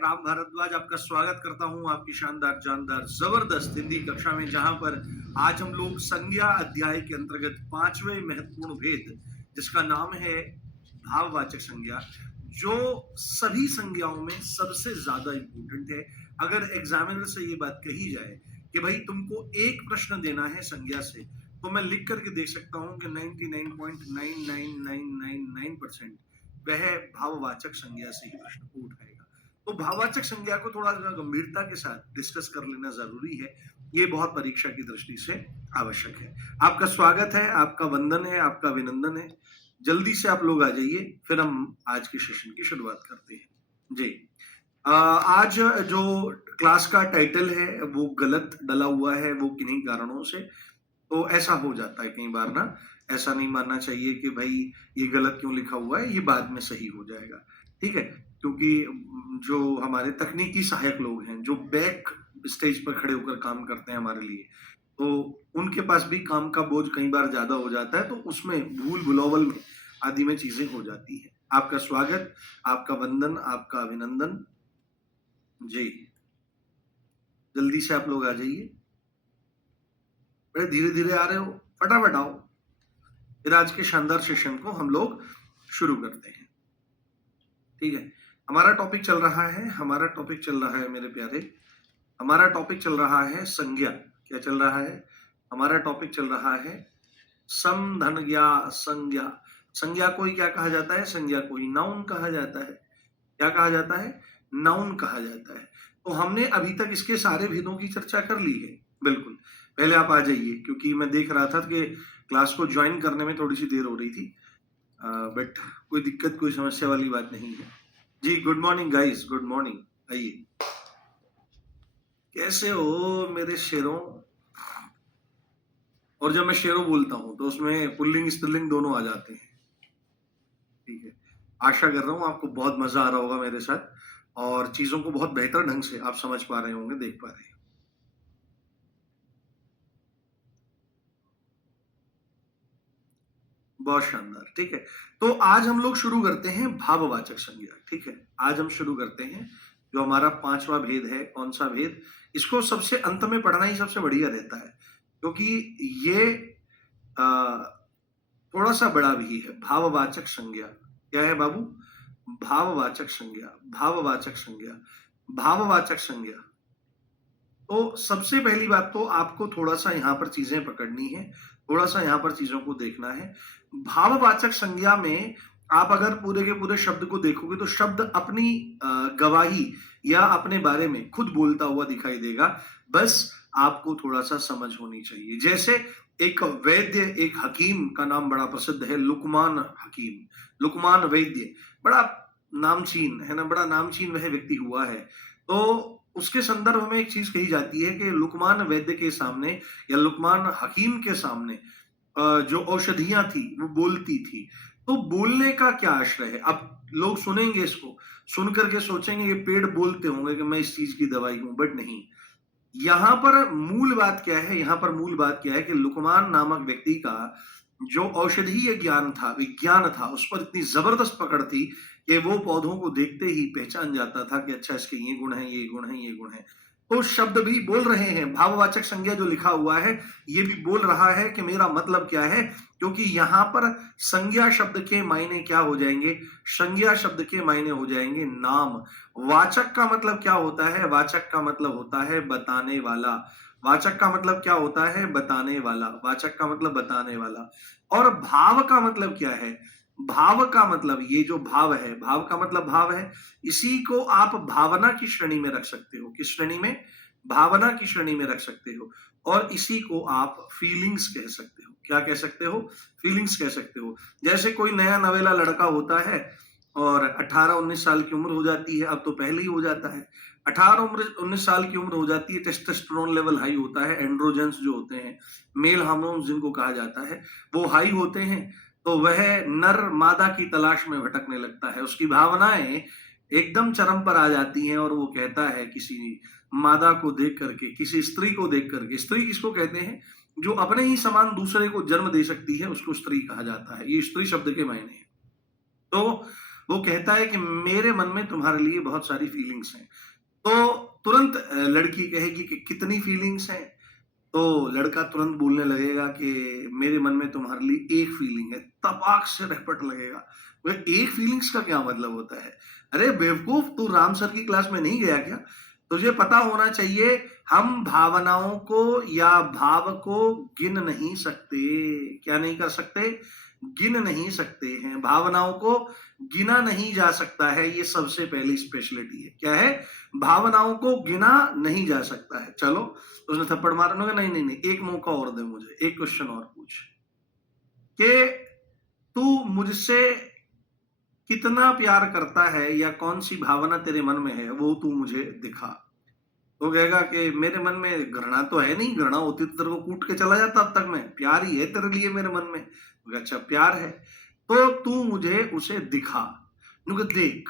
राम भारद्वाज आपका स्वागत करता हूं आपकी शानदार जानदार जबरदस्त हिंदी कक्षा में, जहां पर आज हम लोग संज्ञा अध्याय के अंतर्गत पांचवें महत्वपूर्ण भेद, जिसका नाम है भाववाचक संज्ञा, जो सभी संज्ञाओं में सबसे ज्यादा इंपॉर्टेंट है। अगर एग्जामिनर से ये बात कही जाए कि भाई तुमको एक प्रश्न देना है संज्ञा से, तो मैं लिख करके देख सकता हूं कि 99.99999% वह भाववाचक संज्ञा से ही प्रश्न को उठाएगा। तो भाववाचक संज्ञा को थोड़ा गंभीरता के साथ डिस्कस कर लेना जरूरी है। ये बहुत परीक्षा की दृष्टि से आवश्यक है। आपका स्वागत है, आपका वंदन है, आपका अभिनंदन है। जल्दी से आप लोग आ जाइए, फिर हम आज के सेशन की शुरुआत करते हैं जी। आज जो क्लास का टाइटल है वो गलत डला हुआ है, वो किन्हीं कारणों से। तो ऐसा हो जाता है कई बार ना, ऐसा नहीं मानना चाहिए कि भाई ये गलत क्यों लिखा हुआ है, ये बाद में सही हो जाएगा, ठीक है। क्योंकि जो हमारे तकनीकी सहायक लोग हैं, जो बैक स्टेज पर खड़े होकर काम करते हैं हमारे लिए, तो उनके पास भी काम का बोझ कई बार ज्यादा हो जाता है, तो उसमें भूल भुलावल में आदि में चीजें हो जाती हैं। आपका स्वागत, आपका वंदन, आपका अभिनंदन जी। जल्दी से आप लोग आ जाइए, बड़े धीरे धीरे आ रहे हो, फटाफट आओ। फिर आज के शानदार सेशन को हम लोग शुरू करते हैं, ठीक है। हमारा टॉपिक चल रहा है मेरे प्यारे, हमारा टॉपिक चल रहा है संज्ञा। क्या चल रहा है? हमारा टॉपिक चल रहा है समधनज्ञा संज्ञा। संज्ञा को ही क्या कहा जाता है? संज्ञा को ही नाउन कहा जाता है। क्या कहा जाता है? नाउन कहा जाता है। तो हमने अभी तक इसके सारे भेदों की चर्चा कर ली है। बिल्कुल, पहले आप आ जाइए, क्योंकि मैं देख रहा था कि क्लास को ज्वाइन करने में थोड़ी सी देर हो रही थी, बट कोई दिक्कत, कोई समस्या वाली बात नहीं है जी। Good morning guys, good morning. आइए, कैसे हो मेरे शेरों? और जब मैं शेरों बोलता हूं तो उसमें पुल्लिंग स्त्रीलिंग दोनों आ जाते हैं, ठीक है। आशा कर रहा हूं आपको बहुत मजा आ रहा होगा मेरे साथ, और चीजों को बहुत बेहतर ढंग से आप समझ पा रहे होंगे, देख पा रहे हैं। बहुत शानदार, ठीक है। तो आज हम लोग शुरू करते हैं भाववाचक संज्ञा, ठीक है। आज हम शुरू करते हैं जो हमारा पांचवा भेद है। कौन सा भेद? इसको सबसे अंत में पढ़ना ही सबसे बढ़िया रहता है, क्योंकि ये थोड़ा सा बड़ा भी है। भाववाचक संज्ञा क्या है बाबू? भाववाचक संज्ञा, भाववाचक संज्ञा, भाववाचक संज्ञा। तो सबसे पहली बात तो आपको थोड़ा सा यहाँ पर चीजें पकड़नी है, थोड़ा सा यहाँ पर चीजों को देखना है। भाववाचक संज्ञा में आप अगर पूरे के पूरे शब्द को देखोगे तो शब्द अपनी गवाही या अपने बारे में खुद बोलता हुआ दिखाई देगा। बस आपको थोड़ा सा समझ होनी चाहिए। जैसे एक वैद्य, एक हकीम का नाम बड़ा प्रसिद्ध है, लुकमान हकीम, लुकमान वैद्य, बड़ा नामचीन है ना, बड़ा नामचीन वह व्यक्ति हुआ है। तो उसके संदर्भ में एक चीज कही जाती है कि लुकमान वैद्य के सामने या लुकमान हकीम के सामने जो औषधियां थी वो बोलती थी। तो बोलने का क्या आश्रय है? अब लोग सुनेंगे, इसको सुन करके सोचेंगे ये पेड़ बोलते होंगे कि मैं इस चीज की दवाई हूं, बट नहीं। यहां पर मूल बात क्या है? यहां पर मूल बात क्या है कि लुकमान नामक व्यक्ति का जो औषधीय ज्ञान था, विज्ञान था, उस पर इतनी जबरदस्त पकड़ थी कि वो पौधों को देखते ही पहचान जाता था कि अच्छा इसके ये गुण है, ये गुण है, ये गुण है। तो शब्द भी बोल रहे हैं, भाववाचक संज्ञा जो लिखा हुआ है ये भी बोल रहा है कि मेरा मतलब क्या है। क्योंकि यहां पर संज्ञा शब्द के मायने क्या हो जाएंगे? संज्ञा शब्द के मायने हो जाएंगे नाम। वाचक का मतलब क्या होता है? वाचक का मतलब होता है बताने वाला। वाचक का मतलब क्या होता है? बताने वाला। वाचक का मतलब बताने वाला। और भाव का मतलब क्या है? भाव का मतलब, ये जो भाव है, भाव का मतलब भाव है, इसी को आप भावना की श्रेणी में रख सकते हो। किस श्रेणी में? भावना की श्रेणी में रख सकते हो। और इसी को आप फीलिंग्स कह सकते हो। क्या कह सकते हो? फीलिंग्स कह सकते हो। जैसे कोई नया नवेला लड़का होता है और 18-19 साल की उम्र हो जाती है, अब तो पहले ही हो जाता है। 18-19 साल की उम्र हो जाती है, टेस्टोस्टेरोन लेवल हाई होता है, एंड्रोजेंस जो होते हैं, मेल हार्मोन्स जिनको कहा जाता है, वो हाई होते हैं। तो वह नर मादा की तलाश में भटकने लगता है। उसकी भावनाएं एकदम चरम पर आ जाती हैं और वो कहता है किसी मादा को देख करके, किसी स्त्री को देख करके। स्त्री किसको कहते हैं? जो अपने ही समान दूसरे को जन्म दे सकती है, उसको स्त्री कहा जाता है। ये स्त्री शब्द के मायने हैं। तो वो कहता है कि मेरे मन में तुम्हारे लिए बहुत सारी फीलिंग्स हैं। तो तुरंत लड़की कहेगी कि कितनी फीलिंग्स हैं? तो लड़का तुरंत बोलने लगेगा कि मेरे मन में तुम्हारे लिए एक फीलिंग है। तपाक से रपट लगेगा। वो एक फीलिंग्स का क्या मतलब होता है? अरे बेवकूफ, तू राम सर की क्लास में नहीं गया क्या? तुझे पता होना चाहिए, हम भावनाओं को या भाव को गिन नहीं सकते। क्या नहीं कर सकते? गिन नहीं सकते हैं। भावनाओं को गिना नहीं जा सकता है, ये सबसे पहली स्पेशलिटी है। क्या है? भावनाओं को गिना नहीं जा सकता है। चलो, उसने थप्पड़ मारा, उन्होंने कहा, नहीं नहीं नहीं, एक मौका और दे मुझे, एक क्वेश्चन और पूछ कि तू मुझसे कितना प्यार करता है या कौन सी भावना तेरे मन में है, वो तू मुझे दिखा। वो कहेगा कि मेरे मन में घृणा तो है नहीं, घृणा होती तो तेरे को कूट के चला जाता अब तक मैं, प्यार ही है तेरे लिए मेरे मन में। अच्छा, प्यार है तो तू मुझे उसे दिखा। देख,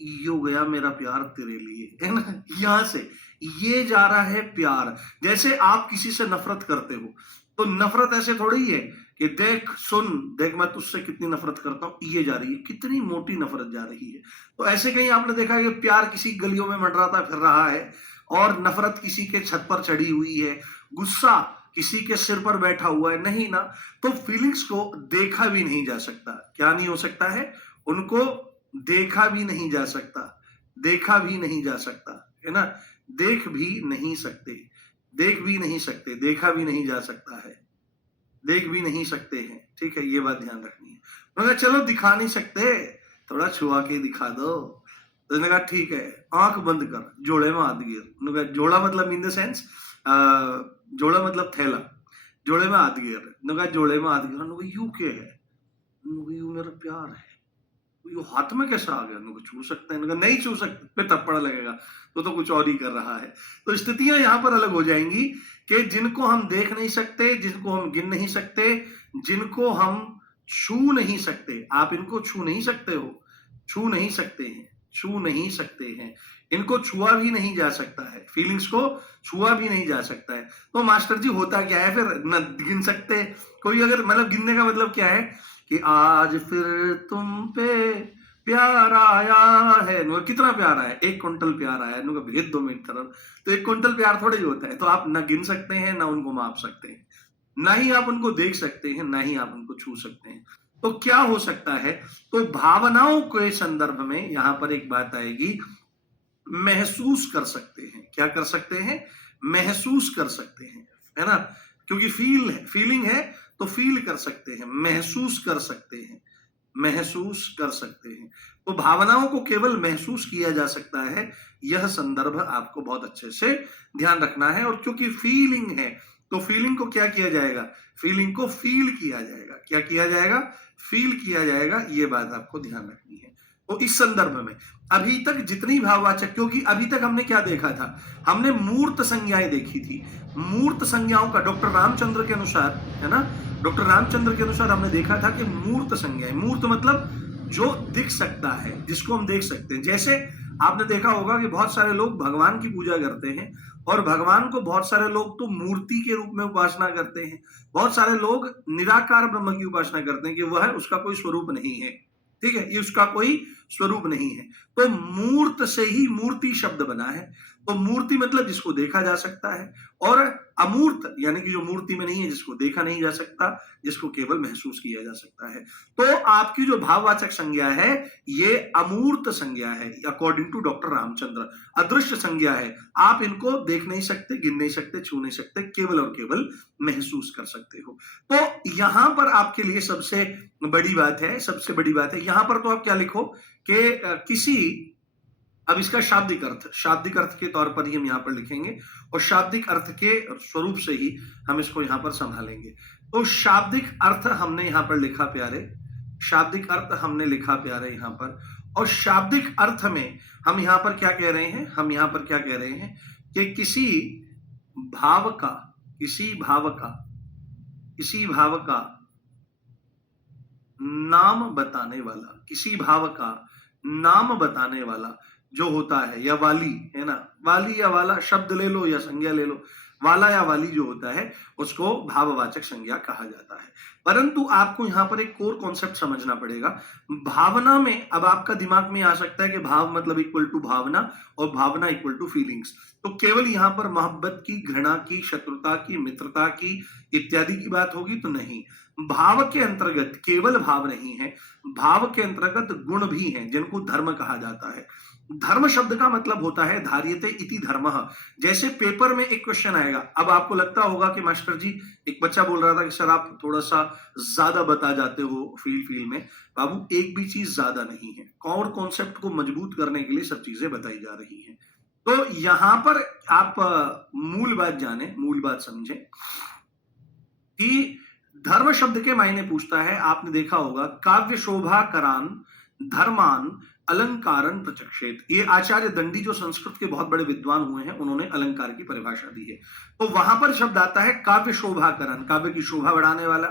यो गया मेरा प्यार तेरे लिए, है ना? यहां से ये जा रहा है प्यार। जैसे आप किसी से नफरत करते हो तो नफरत ऐसे थोड़ी है कि देख सुन, देख मैं तुझसे कितनी नफरत करता हूं, ये जा रही है, कितनी मोटी नफरत जा रही है। तो ऐसे कहीं आपने देखा है कि प्यार किसी गलियों में मंडराता फिर रहा है और नफरत किसी के छत पर चढ़ी हुई है, गुस्सा किसी के सिर पर बैठा हुआ है? नहीं ना। तो फीलिंग्स को देखा भी नहीं जा सकता। क्या नहीं हो सकता है? उनको देखा भी नहीं जा सकता, देखा भी नहीं जा सकता, है ना? देख भी नहीं सकते, देख भी नहीं सकते, देखा भी नहीं जा सकता है, देख भी नहीं सकते हैं। ठीक है, ये बात ध्यान रखनी है। मगर चलो दिखा नहीं सकते, थोड़ा छुआ के दिखा दो। तो उसने कहा ठीक है, आंख बंद कर, जोड़े में हाथ गिर। उन्होंने कहा जोड़ा मतलब इन द सेंस, जोड़ा मतलब थैला, जोड़े में हाथ गिर। उन्होंने कहा जोड़े में हाथ गिर। उन्होंने कहा यू क्या है? उन्होंने कहा यू मेरा प्यार है। ये हाथ में कैसा आ गया? उनको छू सकते हैं? नहीं छू सकते, फिर थप्पड़ लगेगा, तो कुछ और ही कर रहा है। तो स्थितियां यहां पर अलग हो जाएंगी कि जिनको हम देख नहीं सकते, जिनको हम गिन नहीं सकते, जिनको हम छू नहीं सकते। आप इनको छू नहीं सकते हो, छू नहीं सकते हैं, छू नहीं सकते हैं। इनको छुआ भी नहीं जा सकता है, फीलिंग्स को छुआ भी नहीं जा सकता है। तो मास्टर जी होता क्या है फिर? न गिन सकते कोई, अगर मतलब गिनने का मतलब क्या है कि आज फिर तुम पे प्यार आया है। कितना प्यार आया? 1 क्विंटल प्यार आया। भेज दो मेरी तरफ। तो 1 क्विंटल प्यार थोड़े ही होता है। तो आप ना गिन सकते हैं, ना उनको माप सकते हैं, ना ही आप उनको देख सकते हैं, ना ही आप उनको छू सकते हैं। तो क्या हो सकता है? तो भावनाओं के संदर्भ में यहां पर एक बात आएगी, महसूस कर सकते हैं। क्या कर सकते हैं? महसूस कर सकते हैं, है ना? क्योंकि फीलिंग है तो फील कर सकते हैं, महसूस कर सकते हैं, महसूस कर सकते हैं। तो भावनाओं को केवल महसूस किया जा सकता है। यह संदर्भ आपको बहुत अच्छे से ध्यान रखना है। और क्योंकि फीलिंग है तो फीलिंग को क्या किया जाएगा? फीलिंग को फील किया जाएगा। क्या किया जाएगा? फील किया जाएगा। ये बात आपको ध्यान रखनी है। तो इस संदर्भ में अभी तक जितनी भाववाचक, क्योंकि अभी तक हमने क्या देखा था? हमने मूर्त संज्ञाएं देखी थी। मूर्त संज्ञाओं का डॉक्टर रामचंद्र के अनुसार, है ना, डॉक्टर रामचंद्र के अनुसार हमने देखा था कि मूर्त संज्ञाएं, मूर्त मतलब जो दिख सकता है, जिसको हम देख सकते हैं। जैसे आपने देखा होगा कि बहुत सारे लोग भगवान की पूजा करते हैं और भगवान को बहुत सारे लोग तो मूर्ति के रूप में उपासना करते हैं। बहुत सारे लोग निराकार ब्रह्म की उपासना करते हैं कि वह उसका कोई स्वरूप नहीं है। ठीक है, ये उसका कोई स्वरूप नहीं है। तो मूर्त से ही मूर्ति शब्द बना है। तो मूर्ति मतलब जिसको देखा जा सकता है, और अमूर्त यानी कि जो मूर्ति में नहीं है, जिसको देखा नहीं जा सकता, जिसको केवल महसूस किया जा सकता है। तो आपकी जो भाववाचक संज्ञा है ये अमूर्त संज्ञा है, अकॉर्डिंग टू डॉक्टर रामचंद्र। अदृश्य संज्ञा है। आप इनको देख नहीं सकते, गिन नहीं सकते, छू नहीं सकते, केवल और केवल महसूस कर सकते हो। तो यहां पर आपके लिए सबसे बड़ी बात है, सबसे बड़ी बात है यहां पर। तो आप क्या लिखो कि किसी, अब इसका शाब्दिक अर्थ के तौर पर ही हम यहाँ पर लिखेंगे और शाब्दिक अर्थ के स्वरूप से ही हम इसको यहाँ पर संभालेंगे। तो शाब्दिक अर्थ हमने यहाँ पर लिखा प्यारे, शाब्दिक अर्थ हमने लिखा प्यारे यहाँ पर। और शाब्दिक अर्थ में हम यहाँ पर क्या कह रहे हैं? हम यहाँ पर क्या कह रहे हैं कि किसी भाव का, किसी भाव का, किसी भाव का नाम बताने वाला, किसी भाव का नाम बताने वाला जो होता है, या वाली, है ना, वाली या वाला शब्द ले लो या संज्ञा ले लो। वाला या वाली जो होता है उसको भाववाचक संज्ञा कहा जाता है। परंतु आपको यहां पर एक कोर कॉन्सेप्ट समझना पड़ेगा। भावना में अब आपका दिमाग में आ सकता है कि भाव मतलब इक्वल टू भावना और भावना इक्वल टू फीलिंग्स, तो केवल यहां पर मोहब्बत की, घृणा की, शत्रुता की, मित्रता की इत्यादि की बात होगी तो नहीं। भाव के अंतर्गत केवल भाव नहीं है, भाव के अंतर्गत गुण भी हैं जिनको धर्म कहा जाता है। धर्म शब्द का मतलब होता है धार्यते इति धर्मः। जैसे पेपर में एक क्वेश्चन आएगा, अब आपको लगता होगा कि मास्टर जी, एक बच्चा बोल रहा था कि सर आप थोड़ा सा ज्यादा बता जाते हो फील में। बाबू एक भी चीज ज्यादा नहीं है, कोर कॉन्सेप्ट को मजबूत करने के लिए सब चीजें बताई जा रही हैं। तो यहां पर आप मूल बात जाने, मूल बात समझें कि धर्म शब्द के मायने पूछता है, आपने देखा होगा काव्य शोभा करान धर्मान अलंकारन प्रचक्षेत। ये आचार्य दंडी जो संस्कृत के बहुत बड़े विद्वान हुए हैं, उन्होंने अलंकार की परिभाषा दी है। तो वहां पर शब्द आता है काव्य शोभा करान, काव्य की शोभा बढ़ाने वाला।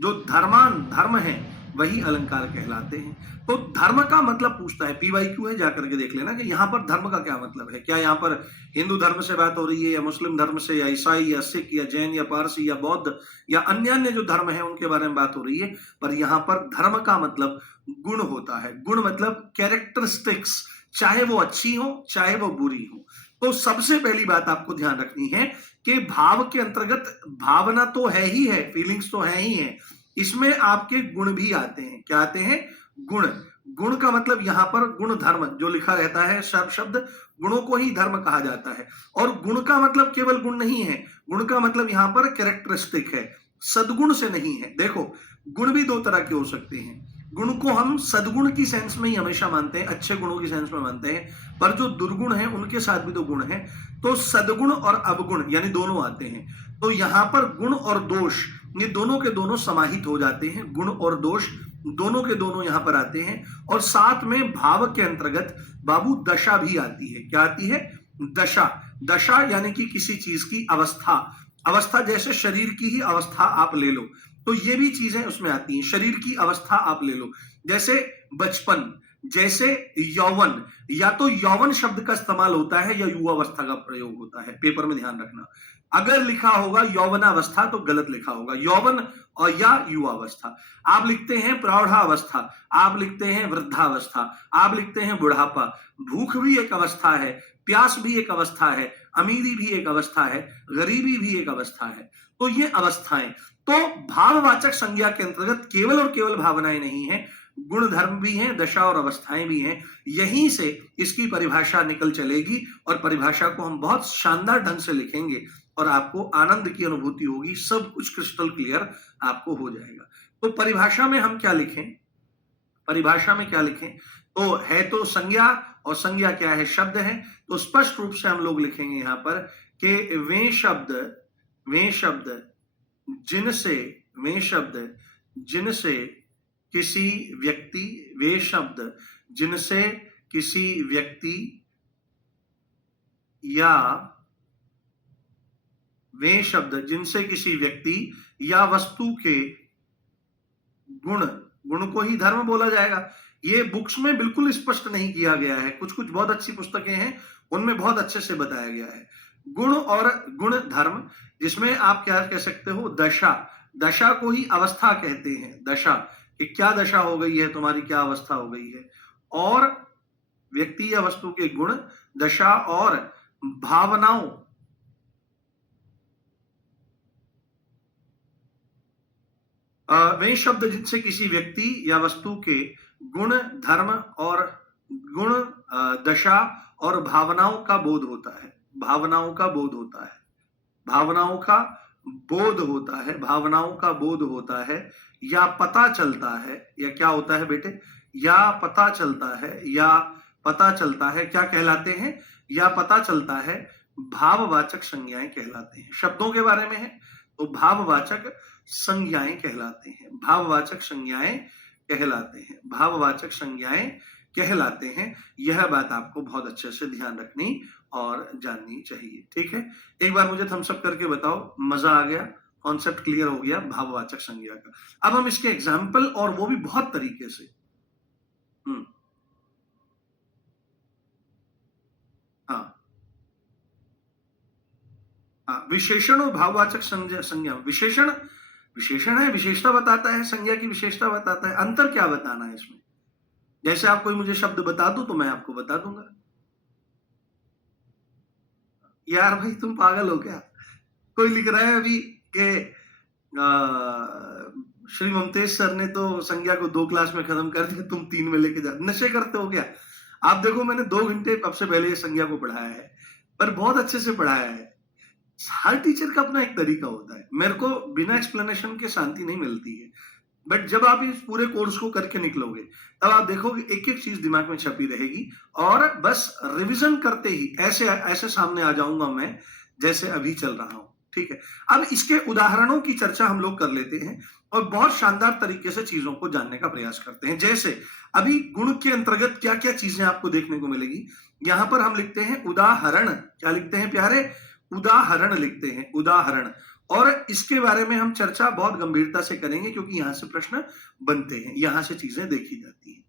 जो धर्मान धर्म है वही अलंकार कहलाते हैं। तो धर्म का मतलब पूछता है, पीवाईक्यू है, जाकर के देख लेना कि यहां पर धर्म का क्या मतलब है। क्या यहां पर हिंदू धर्म से बात हो रही है, या मुस्लिम धर्म से, या ईसाई, या सिख, या जैन, या पारसी, या बौद्ध, या अन्य अन्य जो धर्म है उनके बारे में बात हो रही है। पर यहां पर धर्म का मतलब गुण होता है। गुण मतलब कैरेक्टरिस्टिक्स, चाहे वो अच्छी हो चाहे वो बुरी हो। तो सबसे पहली बात आपको ध्यान रखनी है कि भाव के अंतर्गत भावना तो है ही है, फीलिंग्स तो है ही है, इसमें आपके गुण भी आते हैं। क्या आते हैं? गुण। गुण का मतलब यहां पर गुण धर्म जो लिखा रहता है, सब शब्द गुणों को ही धर्म कहा जाता है। और गुण का मतलब केवल गुण नहीं है, गुण का मतलब यहां पर कैरेक्टरिस्टिक है, सदगुण से नहीं है। देखो, गुण भी दो तरह के हो सकते हैं। गुण को हम सदगुण की सेंस में ही हमेशा मानते हैं, अच्छे गुणों की सेंस में मानते हैं, पर जो दुर्गुण है उनके साथ भी तो गुण है। तो सदगुण और अवगुण यानी दोनों आते हैं। तो यहां पर गुण और दोष, ये दोनों के दोनों समाहित हो जाते हैं। गुण और दोष दोनों के दोनों यहां पर आते हैं। और साथ में भाव के अंतर्गत बाबू दशा भी आती है। क्या आती है? दशा। दशा यानी कि किसी चीज की अवस्था। अवस्था जैसे शरीर की ही अवस्था आप ले लो, तो ये भी चीजें उसमें आती हैं। शरीर की अवस्था आप ले लो, जैसे बचपन, जैसे यौवन। या तो यौवन शब्द का इस्तेमाल होता है या युवावस्था का प्रयोग होता है। पेपर में ध्यान रखना, अगर लिखा होगा यौवनावस्था तो गलत लिखा होगा, यौवन और या युवावस्था। आप लिखते हैं प्रौढ़ावस्था, आप लिखते हैं वृद्धावस्था, आप लिखते हैं बुढ़ापा। भूख भी एक अवस्था है, प्यास भी एक अवस्था है, अमीरी भी एक अवस्था है, गरीबी भी एक अवस्था है। तो ये अवस्थाएं, तो भाववाचक संज्ञा के अंतर्गत केवल और केवल भावनाएं नहीं है, गुण धर्म भी हैं, दशा और अवस्थाएं भी हैं। यहीं से इसकी परिभाषा निकल चलेगी और परिभाषा को हम बहुत शानदार ढंग से लिखेंगे और आपको आनंद की अनुभूति होगी, सब कुछ क्रिस्टल क्लियर आपको हो जाएगा। तो परिभाषा में हम क्या लिखें? परिभाषा में क्या लिखें? तो है तो संज्ञा, और संज्ञा क्या है? शब्द है। तो स्पष्ट रूप से हम लोग लिखेंगे यहां पर कि वे शब्द जिनसे, वे शब्द जिनसे किसी व्यक्ति, वे शब्द जिनसे किसी व्यक्ति या वे शब्द जिनसे किसी व्यक्ति या वस्तु के गुण, गुण को ही धर्म बोला जाएगा। ये बुक्स में बिल्कुल स्पष्ट नहीं किया गया है, कुछ कुछ बहुत अच्छी पुस्तकें हैं उनमें बहुत अच्छे से बताया गया है। गुण और गुण धर्म, जिसमें आप क्या कह सकते हो? दशा। दशा को ही अवस्था कहते हैं। दशा कि क्या दशा हो गई है तुम्हारी, क्या अवस्था हो गई है। और व्यक्ति या वस्तु के गुण, दशा और भावनाओं, वे शब्द जिनसे किसी व्यक्ति या वस्तु के गुण, धर्म और गुण, दशा और भावनाओं का बोध होता है। भावनाओं का बोध होता है, भावनाओं का बोध होता है, भावनाओं का बोध होता है, या पता चलता है, या क्या होता है बेटे? या पता चलता है, या पता चलता है। क्या कहलाते हैं? या पता चलता है। भाववाचक संज्ञाएं कहलाते हैं। शब्दों के बारे में है तो भाववाचक संज्ञाएं कहलाते हैं, भाववाचक संज्ञाएं कहलाते हैं, भाववाचक संज्ञाएं कहलाते हैं। यह बात आपको बहुत अच्छे से ध्यान रखनी और जाननी चाहिए। ठीक है, एक बार मुझे थम्स अप करके बताओ, मजा आ गया, कॉन्सेप्ट क्लियर हो गया भाववाचक संज्ञा का। अब हम इसके एग्जाम्पल, और वो भी बहुत तरीके से। हाँ हाँ, विशेषण और भाववाचक संज्ञा। विशेषण विशेषण है, विशेषता बताता है, संज्ञा की विशेषता बताता है। अंतर क्या बताना है इसमें? जैसे आप कोई मुझे शब्द बता दो तो मैं आपको बता दूंगा। यार भाई तुम पागल हो क्या? कोई लिख रहा है अभी कि श्री ममतेश सर ने तो संज्ञा को 2 क्लास में खत्म कर दिया, तुम 3 में लेके जा, नशे करते हो क्या? आप देखो मैंने 2 घंटे अब से पहले ये संज्ञा को पढ़ाया है, पर बहुत अच्छे से पढ़ाया है। हर टीचर का अपना एक तरीका होता है। मेरे को बिना एक्सप्लेनेशन के शांति नहीं मिलती है, बट जब आप इस पूरे कोर्स को करके निकलोगे तब आप देखोगे एक एक चीज दिमाग में छपी रहेगी, और बस रिवीजन करते ही ऐसे ऐसे सामने आ जाऊंगा मैं जैसे अभी चल रहा हूं। ठीक है, अब इसके उदाहरणों की चर्चा हम लोग कर लेते हैं और बहुत शानदार तरीके से चीजों को जानने का प्रयास करते हैं। जैसे अभी गुण के अंतर्गत क्या क्या चीजें आपको देखने को मिलेगी। यहां पर हम लिखते हैं उदाहरण। क्या लिखते हैं प्यारे? उदाहरण लिखते हैं, उदाहरण। और इसके बारे में हम चर्चा बहुत गंभीरता से करेंगे क्योंकि यहां से प्रश्न बनते हैं, यहां से चीजें देखी जाती हैं।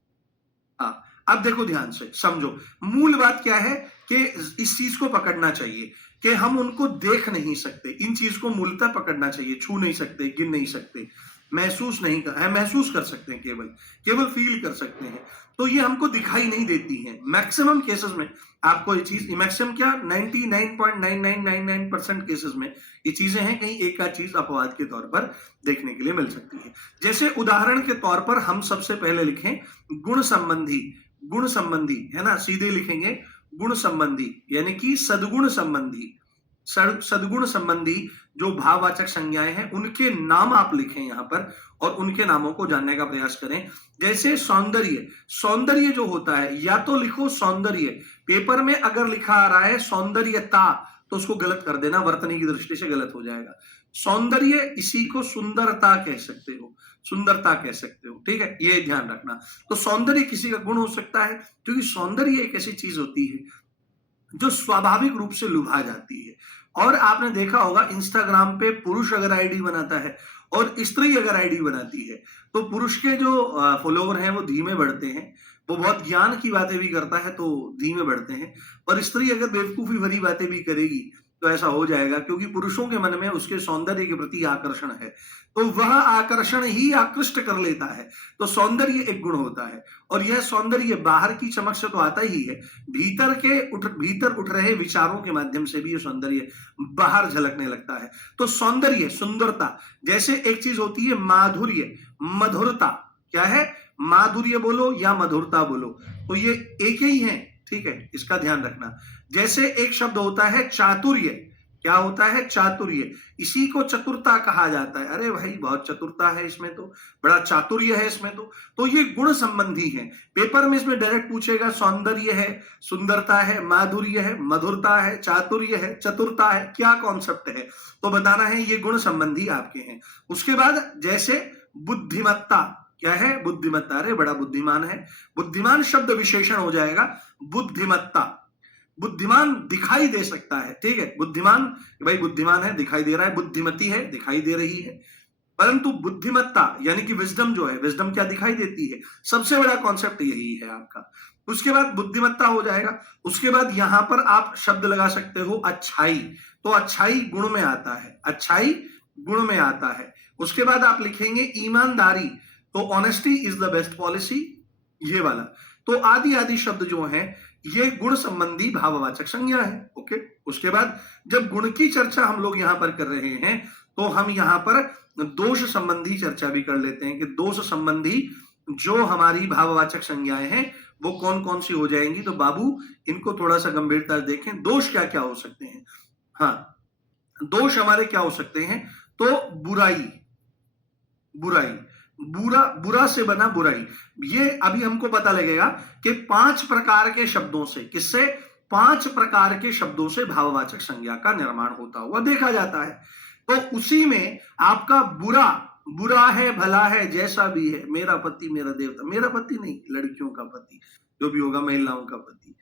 हाँ, अब देखो ध्यान से समझो, मूल बात क्या है कि इस चीज को पकड़ना चाहिए कि हम उनको देख नहीं सकते, इन चीज को मूलतः पकड़ना चाहिए। छू नहीं सकते, गिन नहीं सकते, महसूस नहीं कर, है महसूस कर सकते हैं, केवल केवल फील कर सकते हैं। तो ये हमको दिखाई नहीं देती है मैक्सिमम केसेस में। आपको ये चीज, मैक्सिमम क्या, 99.9999% केसेस में ये चीजें हैं, कहीं एक आध चीज अपवाद के तौर पर देखने के लिए मिल सकती है। जैसे उदाहरण के तौर पर हम सबसे पहले लिखें गुण संबंधी। गुण संबंधी है ना, सीधे लिखेंगे गुण संबंधी, यानी कि सद्गुण संबंधी। सद्गुण संबंधी जो भाववाचक संज्ञाएं हैं उनके नाम आप लिखें यहां पर, और उनके नामों को जानने का प्रयास करें। जैसे सौंदर्य, सौंदर्य जो होता है, या तो लिखो सौंदर्य, पेपर में अगर लिखा आ रहा है सौंदर्यता तो उसको गलत कर देना, वर्तनी की दृष्टि से गलत हो जाएगा। सौंदर्य, इसी को सुंदरता कह सकते हो, सुंदरता कह सकते हो। ठीक है, ये ध्यान रखना। तो सौंदर्य किसी का गुण हो सकता है, क्योंकि सौंदर्य एक ऐसी चीज होती है जो स्वाभाविक रूप से लुभा जाती है। और आपने देखा होगा इंस्टाग्राम पे पुरुष अगर आईडी बनाता है और स्त्री अगर आईडी बनाती है तो पुरुष के जो फॉलोवर हैं वो धीमे बढ़ते हैं, वो बहुत ज्ञान की बातें भी करता है तो धीमे बढ़ते हैं। और स्त्री अगर बेवकूफी भरी बातें भी करेगी तो ऐसा हो जाएगा, क्योंकि पुरुषों के मन में उसके सौंदर्य के प्रति आकर्षण है, तो वह आकर्षण ही आकृष्ट कर लेता है। तो सौंदर्य एक गुण होता है, और यह सौंदर्य बाहर की चमक से तो आता ही है, भीतर उठ रहे विचारों के माध्यम से भी ये सौंदर्य बाहर झलकने लगता है। तो सौंदर्य, सुंदरता। जैसे एक चीज होती है माधुर्य, मधुरता। क्या है? माधुर्य बोलो या मधुरता बोलो, तो ये एक ही है। ठीक है, इसका ध्यान रखना। जैसे एक शब्द होता है चातुर्य। क्या होता है? चातुर्य, इसी को चतुरता कहा जाता है। अरे भाई बहुत चतुरता है इसमें, तो बड़ा चातुर्य है इसमें। तो ये गुण संबंधी है। पेपर में इसमें डायरेक्ट पूछेगा सौंदर्य है, सुंदरता है, माधुर्य है, मधुरता है, चातुर्य है, चतुरता है, क्या कॉन्सेप्ट है, तो बताना है ये गुण संबंधी आपके हैं। उसके बाद जैसे बुद्धिमत्ता। क्या है? बुद्धिमत्ता, अरे बड़ा बुद्धिमान है, बुद्धिमान शब्द विशेषण हो जाएगा बुद्धिमत्ता। बुद्धिमान दिखाई दे सकता है, ठीक है, बुद्धिमान, भाई बुद्धिमान है, दिखाई दे रहा है, बुद्धिमती है, दिखाई दे रही है, परंतु बुद्धिमत्ता यानी कि विजडम जो है, विजडम क्या दिखाई देती है, सबसे बड़ा कॉन्सेप्ट यही है आपका। उसके बाद बुद्धिमत्ता हो जाएगा। उसके बाद यहां पर आप शब्द लगा सकते हो अच्छाई, तो अच्छाई गुण में आता है, अच्छाई गुण में आता है। उसके बाद आप लिखेंगे ईमानदारी, तो honesty is the best policy, ये वाला। तो आदि आदि शब्द जो हैं ये गुण संबंधी भाववाचक संज्ञा है। ओके, उसके बाद जब गुण की चर्चा हम लोग यहां पर कर रहे हैं तो हम यहां पर दोष संबंधी चर्चा भी कर लेते हैं कि दोष संबंधी जो हमारी भाववाचक संज्ञाएं हैं वो कौन कौन सी हो जाएंगी। तो बाबू इनको थोड़ा सा गंभीरता से देखें, दोष क्या क्या हो सकते हैं। हाँ, दोष हमारे क्या हो सकते हैं, तो बुराई, बुराई, बुरा से बना बुराई। ये अभी हमको पता लगेगा कि 5 प्रकार के शब्दों से, किससे, 5 प्रकार के शब्दों से भाववाचक संज्ञा का निर्माण होता हुआ देखा जाता है। तो उसी में आपका बुरा, बुरा है, भला है, जैसा भी है, मेरा पति मेरा देवता, मेरा पति नहीं, लड़कियों का पति, जो भी होगा महिलाओं का पति,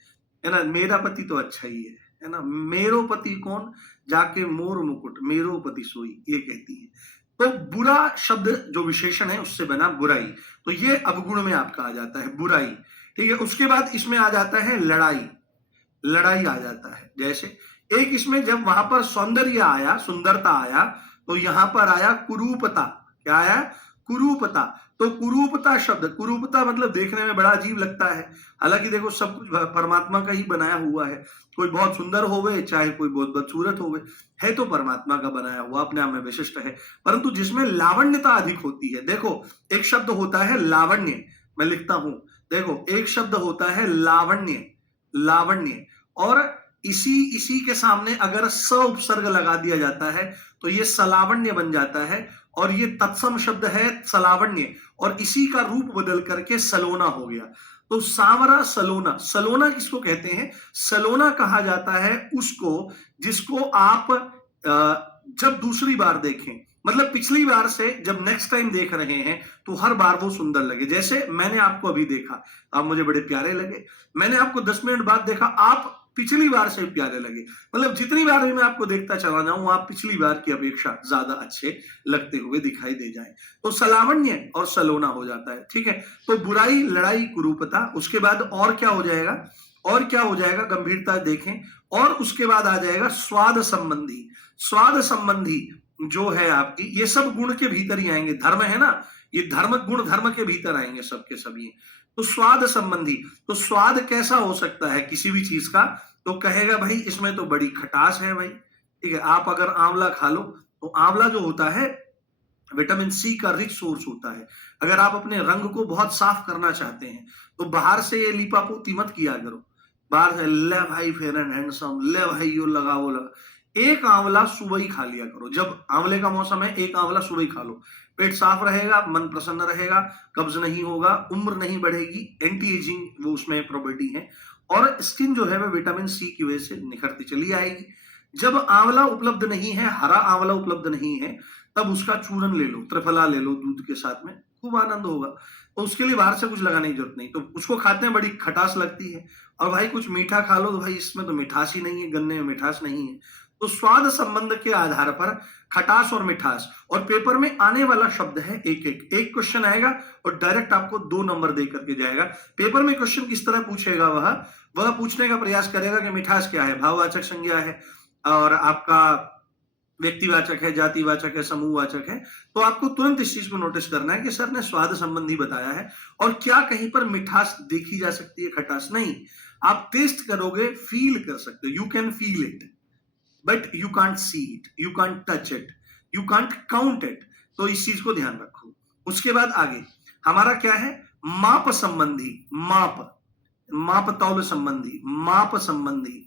है ना, मेरा पति तो अच्छा ही है ना, मेरो पति कौन, जाके मोर मुकुट मेरो पति सोई, ये कहती है। तो बुरा शब्द जो विशेषण है उससे बना बुराई, तो ये अवगुण में आपका आ जाता है बुराई। ठीक है, उसके बाद इसमें आ जाता है लड़ाई, लड़ाई आ जाता है। जैसे एक इसमें जब वहां पर सौंदर्य आया, सुंदरता आया, तो यहां पर आया कुरूपता। क्या आया? कुरूपता। तो कुरूपता शब्द, कुरूपता मतलब देखने में बड़ा अजीब लगता है, हालांकि देखो सब कुछ परमात्मा का ही बनाया हुआ है। कोई बहुत सुंदर होवे, चाहे कोई बहुत बदसूरत होवे, है तो परमात्मा का बनाया हुआ, अपने आप में विशिष्ट है। परंतु जिसमें लावण्यता अधिक होती है, देखो एक शब्द होता है लावण्य, मैं लिखता हूं, देखो एक शब्द होता है लावण्य, लावण्य, और इसी इसी के सामने अगर स उपसर्ग लगा दिया जाता है तो ये सलावण्य बन जाता है, और ये तत्सम शब्द है सलावण्य, और इसी का रूप बदल करके सलोना हो गया। तो सांवरा सलोना, सलोना किसको कहते हैं? सलोना कहा जाता है उसको जिसको आप जब दूसरी बार देखें, मतलब पिछली बार से जब नेक्स्ट टाइम देख रहे हैं तो हर बार वो सुंदर लगे। जैसे मैंने आपको अभी देखा, आप मुझे बड़े प्यारे लगे, मैंने आपको 10 मिनट बाद देखा, आप पिछली बार से प्यारे लगे। मतलब जितनी बार भी मैं आपको देखता चला जाऊं, आप पिछली बार की अपेक्षा ज्यादा अच्छे लगते हुए दिखाई दे जाएं। तो सलावण्य और सलोना हो जाता है, ठीक है। तो बुराई, लड़ाई, कुरूपता, उसके बाद और क्या हो जाएगा, और क्या हो जाएगा, गंभीरता देखें, और उसके बाद आ जाएगा स्वाद संबंधी। स्वाद संबंधी जो है आपकी, ये सब गुण के भीतर ही आएंगे, धर्म है ना, ये धर्म गुण धर्म के भीतर आएंगे सबके सभी। तो स्वाद संबंधी, तो स्वाद कैसा हो सकता है किसी भी चीज का, तो कहेगा भाई इसमें तो बड़ी खटास है भाई, ठीक है। आप अगर आंवला खा लो, तो आंवला जो होता है विटामिन सी का रिच सोर्स होता है। अगर आप अपने रंग को बहुत साफ करना चाहते हैं तो बाहर से ये लीपापोती मत किया करो, बाहर से ले भाई फेयर एंड हैंडसम, ले भाई यो लगा वो लगा, एक आंवला सुबह ही खा लिया करो। जब आंवले का मौसम है, एक आंवला सुबह ही खा लो, पेट साफ रहेगा, मन प्रसन्न रहेगा, कब्ज नहीं होगा, उम्र नहीं बढ़ेगी, एंटी एजिंग वो उसमें प्रॉपर्टी है, और स्किन जो है वह विटामिन सी की वजह से निखरती चली आएगी। जब आंवला उपलब्ध नहीं है, हरा आंवला उपलब्ध नहीं है, तब उसका चूरन ले लो, त्रिफला ले लो दूध के साथ में, खूब आनंद होगा। तो उसके लिए बाहर से कुछ लगाने की जरूरत नहीं, तो उसको खाते हैं बड़ी खटास लगती है। और भाई कुछ मीठा खा लो, तो भाई इसमें तो मिठास ही नहीं है, गन्ने में मिठास नहीं है। तो स्वाद संबंध के आधार पर खटास और मिठास, और पेपर में आने वाला शब्द है एक एक, एक क्वेश्चन आएगा और डायरेक्ट आपको 2 नंबर दे करके जाएगा। पेपर में क्वेश्चन किस तरह पूछेगा, वह पूछने का प्रयास करेगा कि मिठास क्या है, भाववाचक संज्ञा है, और आपका व्यक्तिवाचक है, जातिवाचक है, समूहवाचक है। तो आपको तुरंत इस चीज को नोटिस करना है कि सर ने स्वाद संबंधी बताया है, और क्या कहीं पर मिठास देखी जा सकती है, खटास नहीं। आप टेस्ट करोगे, फील कर सकते हो, you can feel it, but you can't see it, you can't touch it, you can't count it. तो इस चीज को ध्यान रखो। उसके बाद आगे हमारा क्या है, माप संबंधी, माप, माप तौल संबंधी, माप संबंधी,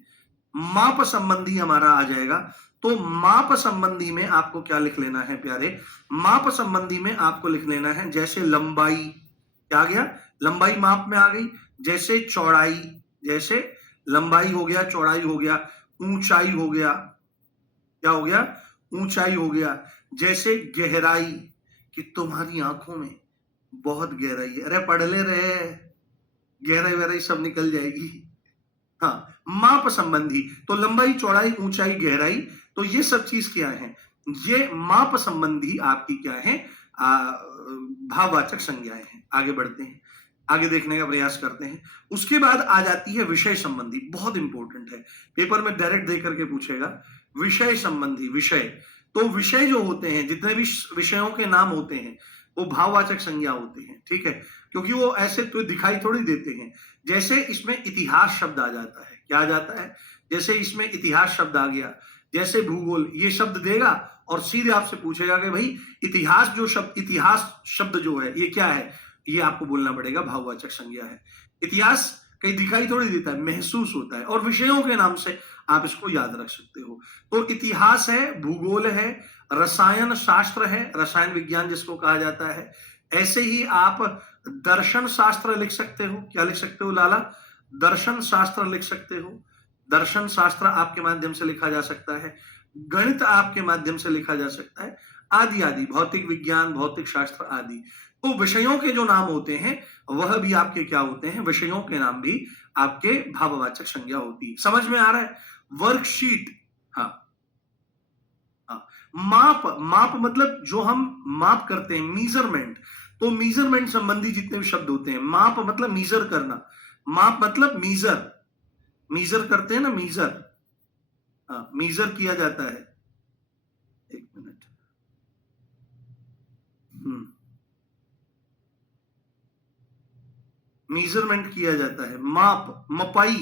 माप संबंधी हमारा आ जाएगा। तो माप संबंधी में आपको क्या लिख लेना है प्यारे, माप संबंधी में आपको लिख लेना है, जैसे लंबाई, क्या आ गया, लंबाई माप में आ गई, जैसे चौड़ाई, जैसे लंबाई हो गया, चौड़ाई हो गया, ऊंचाई हो गया, क्या हो गया, ऊंचाई हो गया, जैसे गहराई, कि तुम्हारी आंखों में बहुत गहराई है, अरे पढ़ ले रहे, गहराई वहराई सब निकल जाएगी। हाँ, माप संबंधी, तो लंबाई, चौड़ाई, ऊंचाई, गहराई, तो ये सब चीज क्या है, ये माप संबंधी आपकी क्या है, भाववाचक संज्ञाएं हैं। आगे बढ़ते हैं, आगे देखने का प्रयास करते हैं। उसके बाद आ जाती है विषय संबंधी, बहुत इंपॉर्टेंट है, पेपर में डायरेक्ट दे करके पूछेगा, विषय संबंधी। विषय, तो विषय जो होते हैं, जितने भी विषयों के नाम होते हैं वो भाववाचक संज्ञा होते हैं, ठीक है, क्योंकि वो ऐसे तो दिखाई थोड़ी देते हैं। जैसे इसमें इतिहास शब्द आ जाता है, क्या आ जाता है, जैसे इसमें इतिहास शब्द आ गया, जैसे भूगोल, ये शब्द देगा और सीधे आपसे पूछेगा कि भाई इतिहास जो शब्द, इतिहास शब्द जो है ये क्या है, ये आपको बोलना पड़ेगा, भाववाचक संज्ञा है। इतिहास कहीं दिखाई थोड़ी देता है, महसूस होता है, और विषयों के नाम से आप इसको याद रख सकते हो। तो इतिहास है, भूगोल है, रसायन शास्त्र है, रसायन विज्ञान जिसको कहा जाता है। ऐसे ही आप दर्शन शास्त्र लिख सकते हो, क्या लिख सकते हो लाला, दर्शन शास्त्र लिख सकते हो, दर्शन शास्त्र आपके माध्यम से लिखा जा सकता है, गणित आपके माध्यम से लिखा जा सकता है, आदि आदि, भौतिक विज्ञान, भौतिक शास्त्र आदि। तो विषयों के जो नाम होते हैं वह भी आपके क्या होते हैं, विषयों के नाम भी आपके भाववाचक संज्ञा होती है। समझ में आ रहा है, वर्कशीट, हाँ हाँ, माप, माप मतलब जो हम माप करते हैं, मीजरमेंट, तो मीजरमेंट संबंधी जितने भी शब्द होते हैं, माप मतलब मीजर करना, माप मतलब मीजर, मीजर करते हैं ना, मीजर, हाँ, मीजर किया जाता है। एक मिनट। मेजरमेंट किया जाता है, माप, मपाई।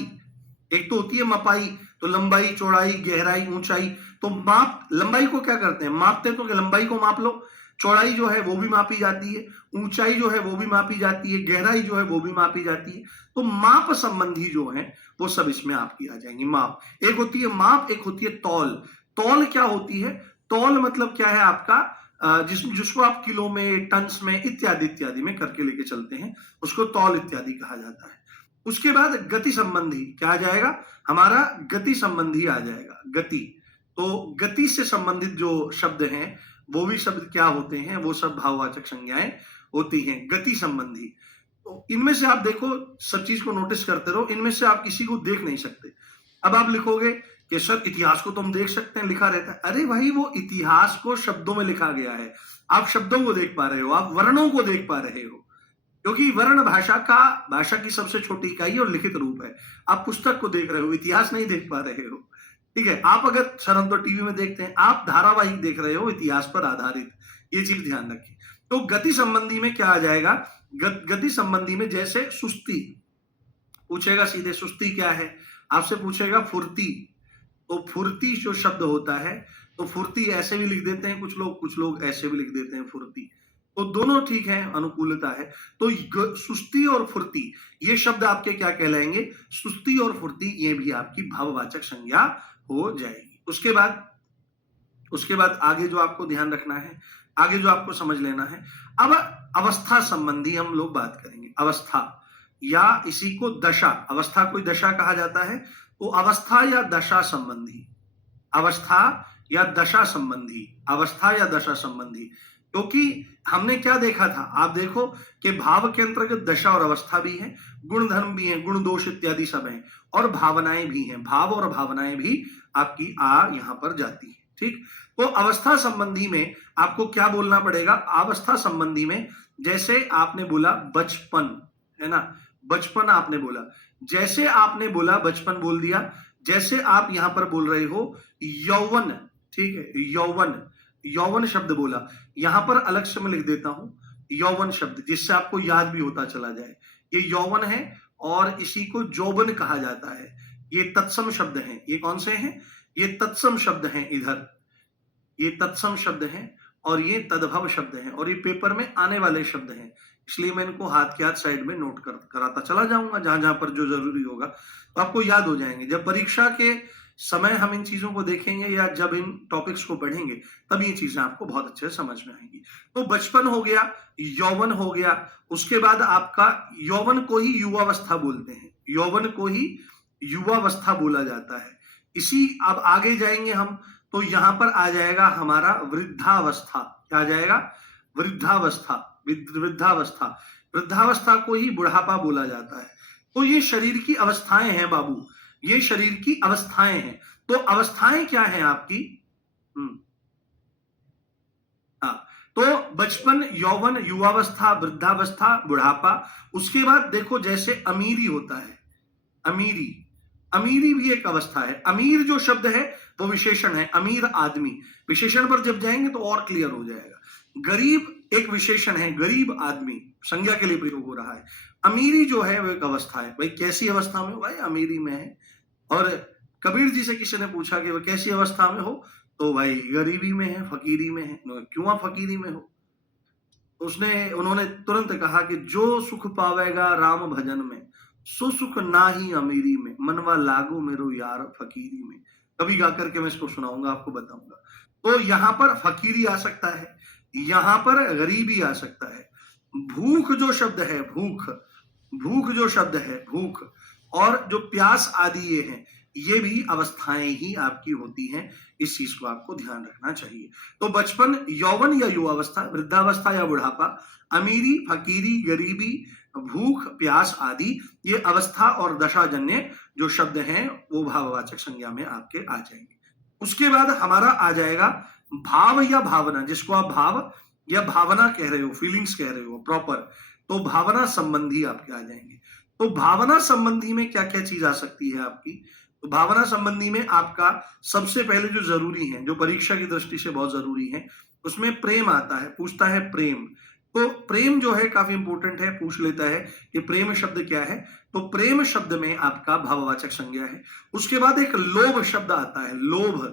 एक तो होती है मपाई, तो लंबाई, चौड़ाई, गहराई, ऊंचाई। तो माप, लंबाई को क्या करते हैं, मापते हैं, तो लंबाई को माप लो। चौड़ाई जो है वो भी मापी जाती है, ऊंचाई जो है वो भी मापी जाती है, गहराई जो है वो भी मापी जाती है। तो माप संबंधी जो है वो सब इसमें आपकी आ जाएंगी। माप एक होती है, माप एक होती है तौल। तौल क्या होती है, तौल मतलब क्या है आपका, जिसको आप किलो में, टन्स में, इत्यादि इत्यादि में करके लेके चलते हैं, उसको तौल इत्यादि कहा जाता है। उसके बाद गति संबंधी क्या आ जाएगा हमारा, गति संबंधी आ जाएगा, गति। तो गति से संबंधित जो शब्द हैं वो भी शब्द क्या होते हैं, वो सब भाववाचक संज्ञाएं होती हैं, गति संबंधी। तो इनमें से आप देखो, सब चीज को नोटिस करते रहो, इनमें से आप किसी को देख नहीं सकते। अब आप लिखोगे कि सर इतिहास को तो हम देख सकते हैं, लिखा रहता है। अरे भाई, वो इतिहास को शब्दों में लिखा गया है, आप शब्दों को देख पा रहे हो, आप वर्णों को देख पा रहे हो, क्योंकि वर्ण भाषा की सबसे छोटी इकाई और लिखित रूप है। आप पुस्तक को देख रहे हो, इतिहास नहीं देख पा रहे हो। ठीक है, आप अगर, सर हम तो टीवी में देखते हैं, आप धारावाहिक देख रहे हो इतिहास पर आधारित, ये चीज ध्यान रखिए। तो गति संबंधी में क्या आ जाएगा, गति संबंधी में जैसे सुस्ती पूछेगा, सीधे सुस्ती क्या है, आपसे पूछेगा फुर्ती, तो फुर्ती जो शब्द होता है, तो फुर्ती ऐसे भी लिख देते हैं कुछ लोग ऐसे भी लिख देते हैं फुर्ती, तो दोनों ठीक है, अनुकूलता है। तो सुस्ती और फुर्ती ये शब्द आपके क्या कहलाएंगे, सुस्ती और फुर्ती, ये भी आपकी भाववाचक संज्ञा हो जाएगी। उसके बाद आगे जो आपको ध्यान रखना है, आगे जो आपको समझ लेना है, अब अवस्था संबंधी हम लोग बात करेंगे। अवस्था या इसी को दशा, अवस्था कोई दशा कहा जाता है, तो अवस्था या दशा संबंधी, अवस्था या दशा संबंधी, अवस्था या दशा संबंधी। क्योंकि हमने क्या देखा था, आप देखो कि भाव के अंतर्गत दशा और अवस्था भी है, गुण धर्म भी है, गुण दोष इत्यादि सब है, और भावनाएं भी हैं, भाव और भावनाएं भी आपकी यहां पर जाती है। ठीक, तो अवस्था संबंधी में आपको क्या बोलना पड़ेगा, अवस्था संबंधी में जैसे आपने बोला बचपन, है ना, बचपन आपने बोला, जैसे आपने बोला बचपन बोल दिया, जैसे आप यहां पर बोल रहे हो यौवन, ठीक है, यौवन, यौवन शब्द बोला, यहां पर अलग से मैं लिख देता हूं यौवन शब्द, जिससे आपको याद भी होता चला जाए। ये यौवन है और इसी को जौबन कहा जाता है। ये तत्सम शब्द हैं, ये कौन से हैं, ये तत्सम शब्द हैं, इधर ये तत्सम शब्द हैं और ये तद्भव शब्द हैं, और ये पेपर में आने वाले शब्द हैं, इसलिए मैं इनको हाथ के हाथ साइड में नोट कराता चला जाऊंगा, जहां जहां पर जो जरूरी होगा तो आपको याद हो जाएंगे। जब परीक्षा के समय हम इन चीजों को देखेंगे या जब इन टॉपिक्स को पढ़ेंगे, तब ये चीजें आपको बहुत अच्छे से समझ में आएंगी। तो बचपन हो गया, यौवन हो गया, उसके बाद आपका यौवन को ही युवावस्था बोलते हैं, यौवन को ही युवावस्था बोला जाता है। इसी अब आगे जाएंगे हम, तो यहां पर आ जाएगा हमारा वृद्धावस्था, क्या आ जाएगा, वृद्धावस्था, वृद्धावस्था, वृद्धावस्था को ही बुढ़ापा बोला जाता है। तो ये शरीर की अवस्थाएं हैं बाबू, ये शरीर की अवस्थाएं हैं। तो अवस्थाएं क्या हैं आपकी, हाँ, तो बचपन, यौवन, युवावस्था, वृद्धावस्था, बुढ़ापा। उसके बाद देखो जैसे अमीरी होता है, अमीरी, अमीरी भी एक अवस्था है। अमीर जो शब्द है वो विशेषण है, अमीर आदमी, विशेषण पर जब जाएंगे तो और क्लियर हो जाएगा। गरीब एक विशेषण है, गरीब आदमी संज्ञा के लिए प्रयोग हो रहा है। अमीरी जो है वो एक अवस्था है। भाई कैसी अवस्था में हो, भाई अमीरी में है। और कबीर जी से किसी ने पूछा कि वो कैसी अवस्था में हो, तो भाई गरीबी में है, फकीरी में है। क्यों आप फकीरी में हो, उन्होंने तुरंत कहा कि जो सुख पावेगा राम भजन में, सो सुख ना ही अमीरी में, मनवा लागू मेरो यार फकीरी में। कभी गा करके मैं इसको सुनाऊंगा, आपको बताऊंगा। तो यहां पर फकीरी आ सकता है, यहां पर गरीबी आ सकता है। भूख जो शब्द है, भूख, भूख जो शब्द है, भूख, और जो प्यास आदि ये हैं, ये भी अवस्थाएं ही आपकी होती हैं। इस चीज को आपको ध्यान रखना चाहिए। तो बचपन, यौवन या युवावस्था, वृद्धावस्था या बुढ़ापा, अमीरी, फकीरी, गरीबी, भूख, प्यास आदि, ये अवस्था और दशाजन्य जो शब्द हैं वो भाववाचक संज्ञा में आपके आ जाएंगे। उसके बाद हमारा आ जाएगा भाव या भावना, जिसको आप भाव या भावना कह रहे हो, फीलिंग्स कह रहे हो प्रॉपर, तो भावना संबंधी आपके आ जाएंगे। तो भावना संबंधी में क्या क्या चीज आ सकती है आपकी, तो भावना संबंधी में आपका सबसे पहले जो जरूरी है, जो परीक्षा की दृष्टि से बहुत जरूरी है, उसमें प्रेम आता है। पूछता है प्रेम, तो प्रेम जो है काफी इंपॉर्टेंट है, पूछ लेता है कि प्रेम शब्द क्या है। तो प्रेम शब्द में आपका भाववाचक संज्ञा है। उसके बाद एक लोभ शब्द आता है, लोभ,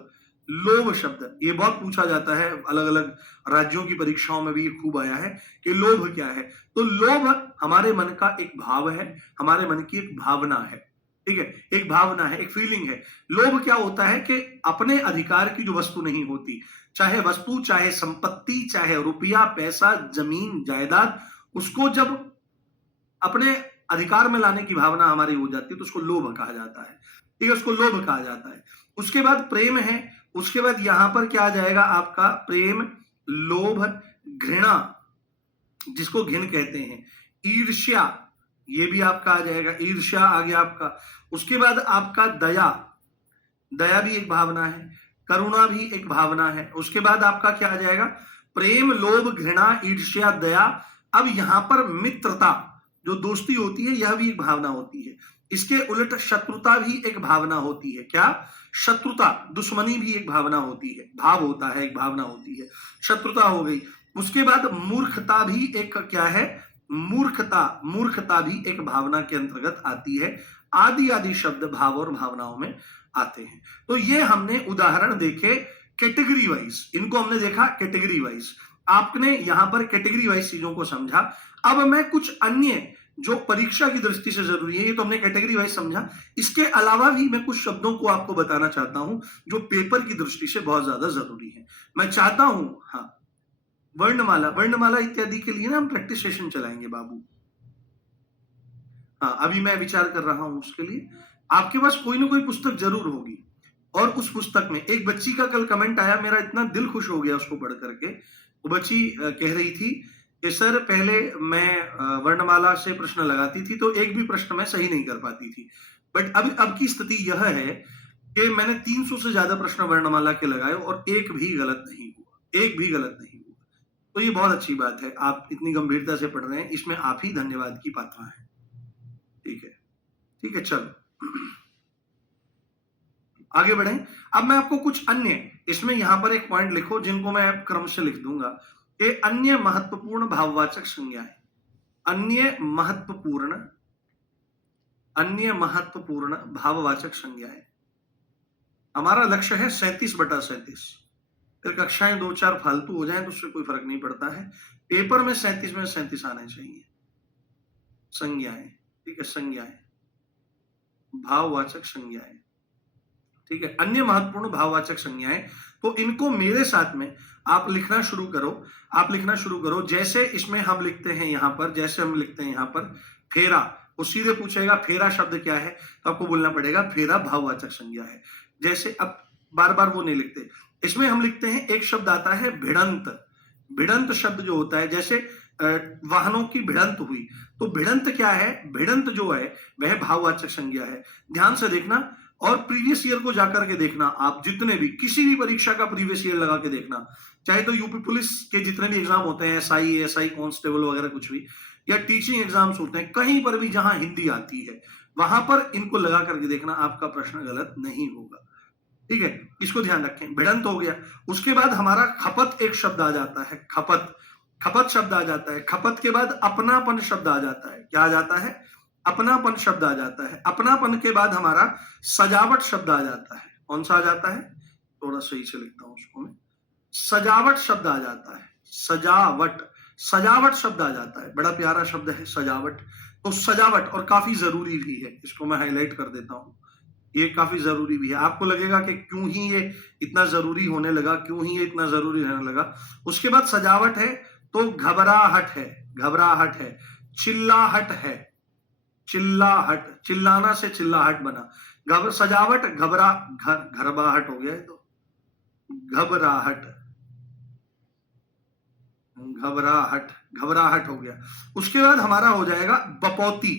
लोभ शब्द, ये बहुत पूछा जाता है, अलग अलग राज्यों की परीक्षाओं में भी ये खूब आया है कि लोभ क्या है। तो लोभ हमारे मन का एक भाव है, हमारे मन की एक भावना है, ठीक है, एक भावना है, एक फीलिंग है। लोभ क्या होता है कि अपने अधिकार की जो वस्तु नहीं होती, चाहे वस्तु, चाहे संपत्ति, चाहे रुपया, पैसा, जमीन, जायदाद, उसको जब अपने अधिकार में लाने की भावना हमारी हो जाती है तो उसको लोभ कहा जाता है, ठीक है, उसको लोभ कहा जाता है। उसके बाद प्रेम है, उसके बाद यहां पर क्या आ जाएगा आपका, प्रेम, लोभ, घृणा, जिसको घिन कहते हैं, ईर्ष्या, ये भी आपका आ जाएगा, ईर्ष्या आ गया आपका। उसके बाद आपका दया, दया भी एक भावना है, करुणा भी एक भावना है। उसके बाद आपका क्या आ जाएगा, प्रेम, लोभ, घृणा, ईर्ष्या, दया। अब यहां पर मित्रता, जो दोस्ती होती है, यह भी एक भावना होती है। इसके उलट शत्रुता भी एक भावना होती है। क्या? शत्रुता, दुश्मनी भी एक भावना होती है, भाव होता है, एक भावना होती है, शत्रुता हो गई। उसके बाद मूर्खता भी एक क्या है, मूर्खता, मूर्खता भी एक भावना के अंतर्गत आती है। आदि आदि शब्द भाव और भावनाओं में आते हैं। तो ये हमने उदाहरण देखे कैटेगरी वाइज, इनको हमने देखा कैटेगरी वाइज, आपने यहां पर कैटेगरी वाइज चीजों को समझा। अब मैं कुछ अन्य जो परीक्षा की दृष्टि से जरूरी है, ये तो हमने कैटेगरी वाइज समझा, इसके अलावा भी मैं कुछ शब्दों को आपको बताना चाहता हूं जो पेपर की दृष्टि से बहुत ज्यादा जरूरी है। मैं चाहता हूं, हाँ, वर्णमाला, वर्णमाला इत्यादि के लिए ना हम प्रैक्टिस सेशन चलाएंगे बाबू। हाँ, अभी मैं विचार कर रहा हूं उसके लिए। आपके पास कोई ना कोई पुस्तक जरूर होगी, और उस पुस्तक में एक बच्ची का कल कमेंट आया, मेरा इतना दिल खुश हो गया उसको पढ़ करके। वो बच्ची कह रही थी कि सर पहले मैं वर्णमाला से प्रश्न लगाती थी तो एक भी प्रश्न मैं सही नहीं कर पाती थी, बट अब की स्थिति यह है कि मैंने 300 से ज्यादा प्रश्न वर्णमाला के लगाए और एक भी गलत नहीं हुआ, एक भी गलत नहीं हुआ। तो ये बहुत अच्छी बात है, आप इतनी गंभीरता से पढ़ रहे हैं, इसमें आप ही धन्यवाद की पात्र हैं। ठीक है, ठीक है, चलो आगे बढ़े। अब मैं आपको कुछ अन्य, इसमें यहां पर एक पॉइंट लिखो जिनको मैं क्रम से लिख दूंगा, ये अन्य महत्वपूर्ण भाववाचक संज्ञाएं, अन्य महत्वपूर्ण, अन्य महत्वपूर्ण भाववाचक संज्ञाएं। हमारा लक्ष्य है 37/37। फिर कक्षाएं 2-4 फालतू हो जाएं तो उससे कोई फर्क नहीं पड़ता है, पेपर में 37 में 37 आने चाहिए। संज्ञाएं, ठीक है, संज्ञाएं, भाववाचक संज्ञाएं, ठीक है, अन्य महत्वपूर्ण भाववाचक संज्ञाएं। तो इनको मेरे साथ में आप लिखना शुरू करो, आप लिखना शुरू करो। जैसे इसमें हम लिखते हैं यहां पर, जैसे हम लिखते हैं यहां पर फेरा, वो सीधे पूछेगा फेरा शब्द क्या है, तो आपको बोलना पड़ेगा फेरा भाववाचक संज्ञा है। जैसे अब बार बार वो नहीं लिखते, इसमें हम लिखते हैं, एक शब्द आता है भिड़ंत। भिड़ंत शब्द जो होता है, जैसे वाहनों की भिड़ंत हुई, तो भिड़ंत क्या है, भिड़ंत जो है वह भाववाचक संज्ञा है। ध्यान से देखना, और प्रीवियस ईयर को जाकर के देखना, आप जितने भी किसी भी परीक्षा का प्रीवियस ईयर लगा के देखना, चाहे तो यूपी पुलिस के जितने भी एग्जाम होते हैं, एसआई, एएसआई, कांस्टेबल वगैरह कुछ भी, या टीचिंग एग्जाम्स होते हैं, कहीं पर भी जहां हिंदी आती है वहां पर इनको लगा करके देखना, आपका प्रश्न गलत नहीं होगा। ठीक है, इसको ध्यान रखें। भिड़ंत हो गया। उसके बाद हमारा खपत एक शब्द आ जाता है, खपत, खपत शब्द आ जाता है। खपत के बाद अपनापन शब्द आ जाता है। क्या आ जाता है? अपनापन शब्द आ जाता है। अपनापन के बाद हमारा सजावट शब्द आ जाता है। कौन सा आ जाता है? थोड़ा सही से लिखता हूं उसको मैं, सजावट शब्द आ जाता है। सजावट, सजावट शब्द आ जाता है, बड़ा प्यारा शब्द है सजावट। तो सजावट, और काफी जरूरी भी है, इसको मैं हाईलाइट कर देता हूं, ये काफी जरूरी भी है। आपको लगेगा कि क्यों ही ये इतना जरूरी होने लगा, क्यों ही ये इतना जरूरी रहने लगा। उसके बाद सजावट है तो घबराहट है, घबराहट है, चिल्लाहट है, चिल्लाहट, चिल्लाना से चिल्लाहट बना, सजावट, घबरा, घरबाहट हो गया है, तो घबराहट, घबराहट, घबराहट हो गया। उसके बाद हमारा हो जाएगा बपौती,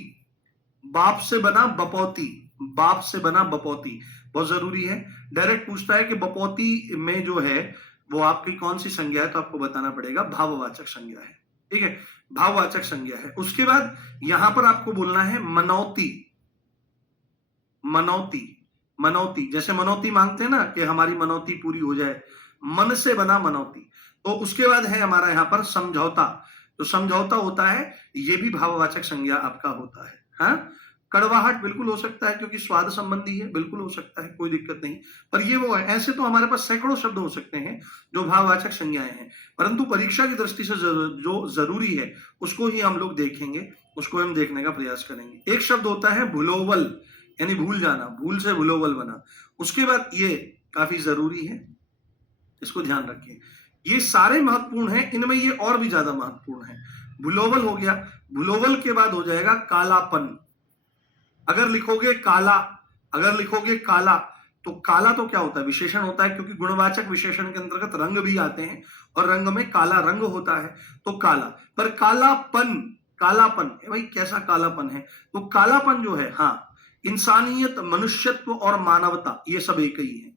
बाप से बना बपौती, बाप से बना बपौती, बहुत जरूरी है। डायरेक्ट पूछता है कि बपौती में जो है वो आपकी कौन सी संज्ञा है, तो आपको बताना पड़ेगा भाववाचक संज्ञा है। ठीक है, भाववाचक संज्ञा है। उसके बाद यहां पर आपको बोलना है मनौती, मनौती, मनौती, जैसे मनौती मांगते हैं ना कि हमारी मनौती पूरी हो जाए, मन से बना मनौती। तो उसके बाद है हमारा यहाँ पर समझौता। तो समझौता होता है, ये भी भाववाचक संज्ञा आपका होता है। हाँ, कड़वाहट बिल्कुल हो सकता है क्योंकि स्वाद संबंधी है, बिल्कुल हो सकता है, कोई दिक्कत नहीं। पर ये वो है, ऐसे तो हमारे पास सैकड़ों शब्द हो सकते हैं जो भाववाचक संज्ञाएं हैं, परंतु परीक्षा की दृष्टि से जो जरूरी है उसको ही हम लोग देखेंगे, उसको हम देखने का प्रयास करेंगे। एक शब्द होता है भुलोवल, यानी भूल जाना, भूल से भुलोवल बना। उसके बाद ये काफी जरूरी है, इसको ध्यान रखिए। ये सारे महत्वपूर्ण हैं, इनमें ये और भी ज्यादा महत्वपूर्ण है। भुलोवल हो गया, भुलोवल के बाद हो जाएगा कालापन। अगर लिखोगे काला, अगर लिखोगे काला, तो काला तो क्या होता है, विशेषण होता है, क्योंकि गुणवाचक विशेषण के अंतर्गत रंग भी आते हैं और रंग में काला रंग होता है, तो काला। पर कालापन, कालापन भाई कैसा कालापन है, तो कालापन जो है, हाँ, इंसानियत, मनुष्यत्व और मानवता, ये सब एक ही है,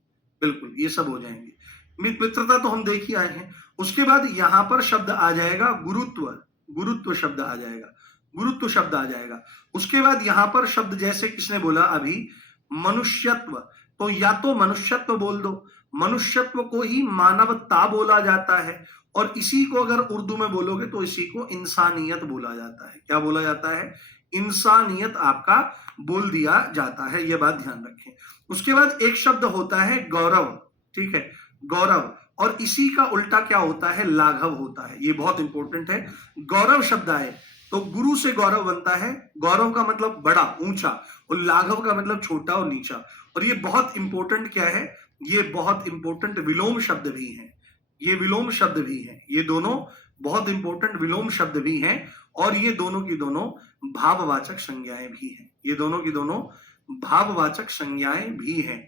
बिल्कुल ये सब हो जाएंगे। मित्रता तो हम देख ही आए हैं। उसके बाद यहां पर शब्द आ जाएगा गुरुत्व, गुरुत्व शब्द आ जाएगा, गुरुत्व शब्द आ जाएगा। उसके बाद यहां पर शब्द जैसे किसने बोला अभी, मनुष्यत्व, तो या तो मनुष्यत्व बोल दो, मनुष्यत्व को ही मानवता बोला जाता है, और इसी को अगर उर्दू में बोलोगे तो इसी को इंसानियत बोला जाता है। क्या बोला जाता है, इंसानियत आपका बोल दिया जाता है, यह बात ध्यान रखें। उसके बाद एक शब्द होता है गौरव, ठीक है, गौरव, और इसी का उल्टा क्या होता है, लाघव होता है। ये बहुत इंपॉर्टेंट है। गौरव शब्द आए तो गुरु से गौरव बनता है, गौरव का मतलब बड़ा, ऊंचा, और लाघव का मतलब छोटा और नीचा। और ये बहुत इंपॉर्टेंट क्या है, ये बहुत इंपॉर्टेंट विलोम शब्द भी हैं, ये विलोम शब्द भी हैं, ये दोनों बहुत इंपॉर्टेंट विलोम शब्द भी हैं, और ये दोनों की दोनों भाववाचक संज्ञाएं भी हैं, ये दोनों की दोनों भाववाचक संज्ञाएं भी हैं,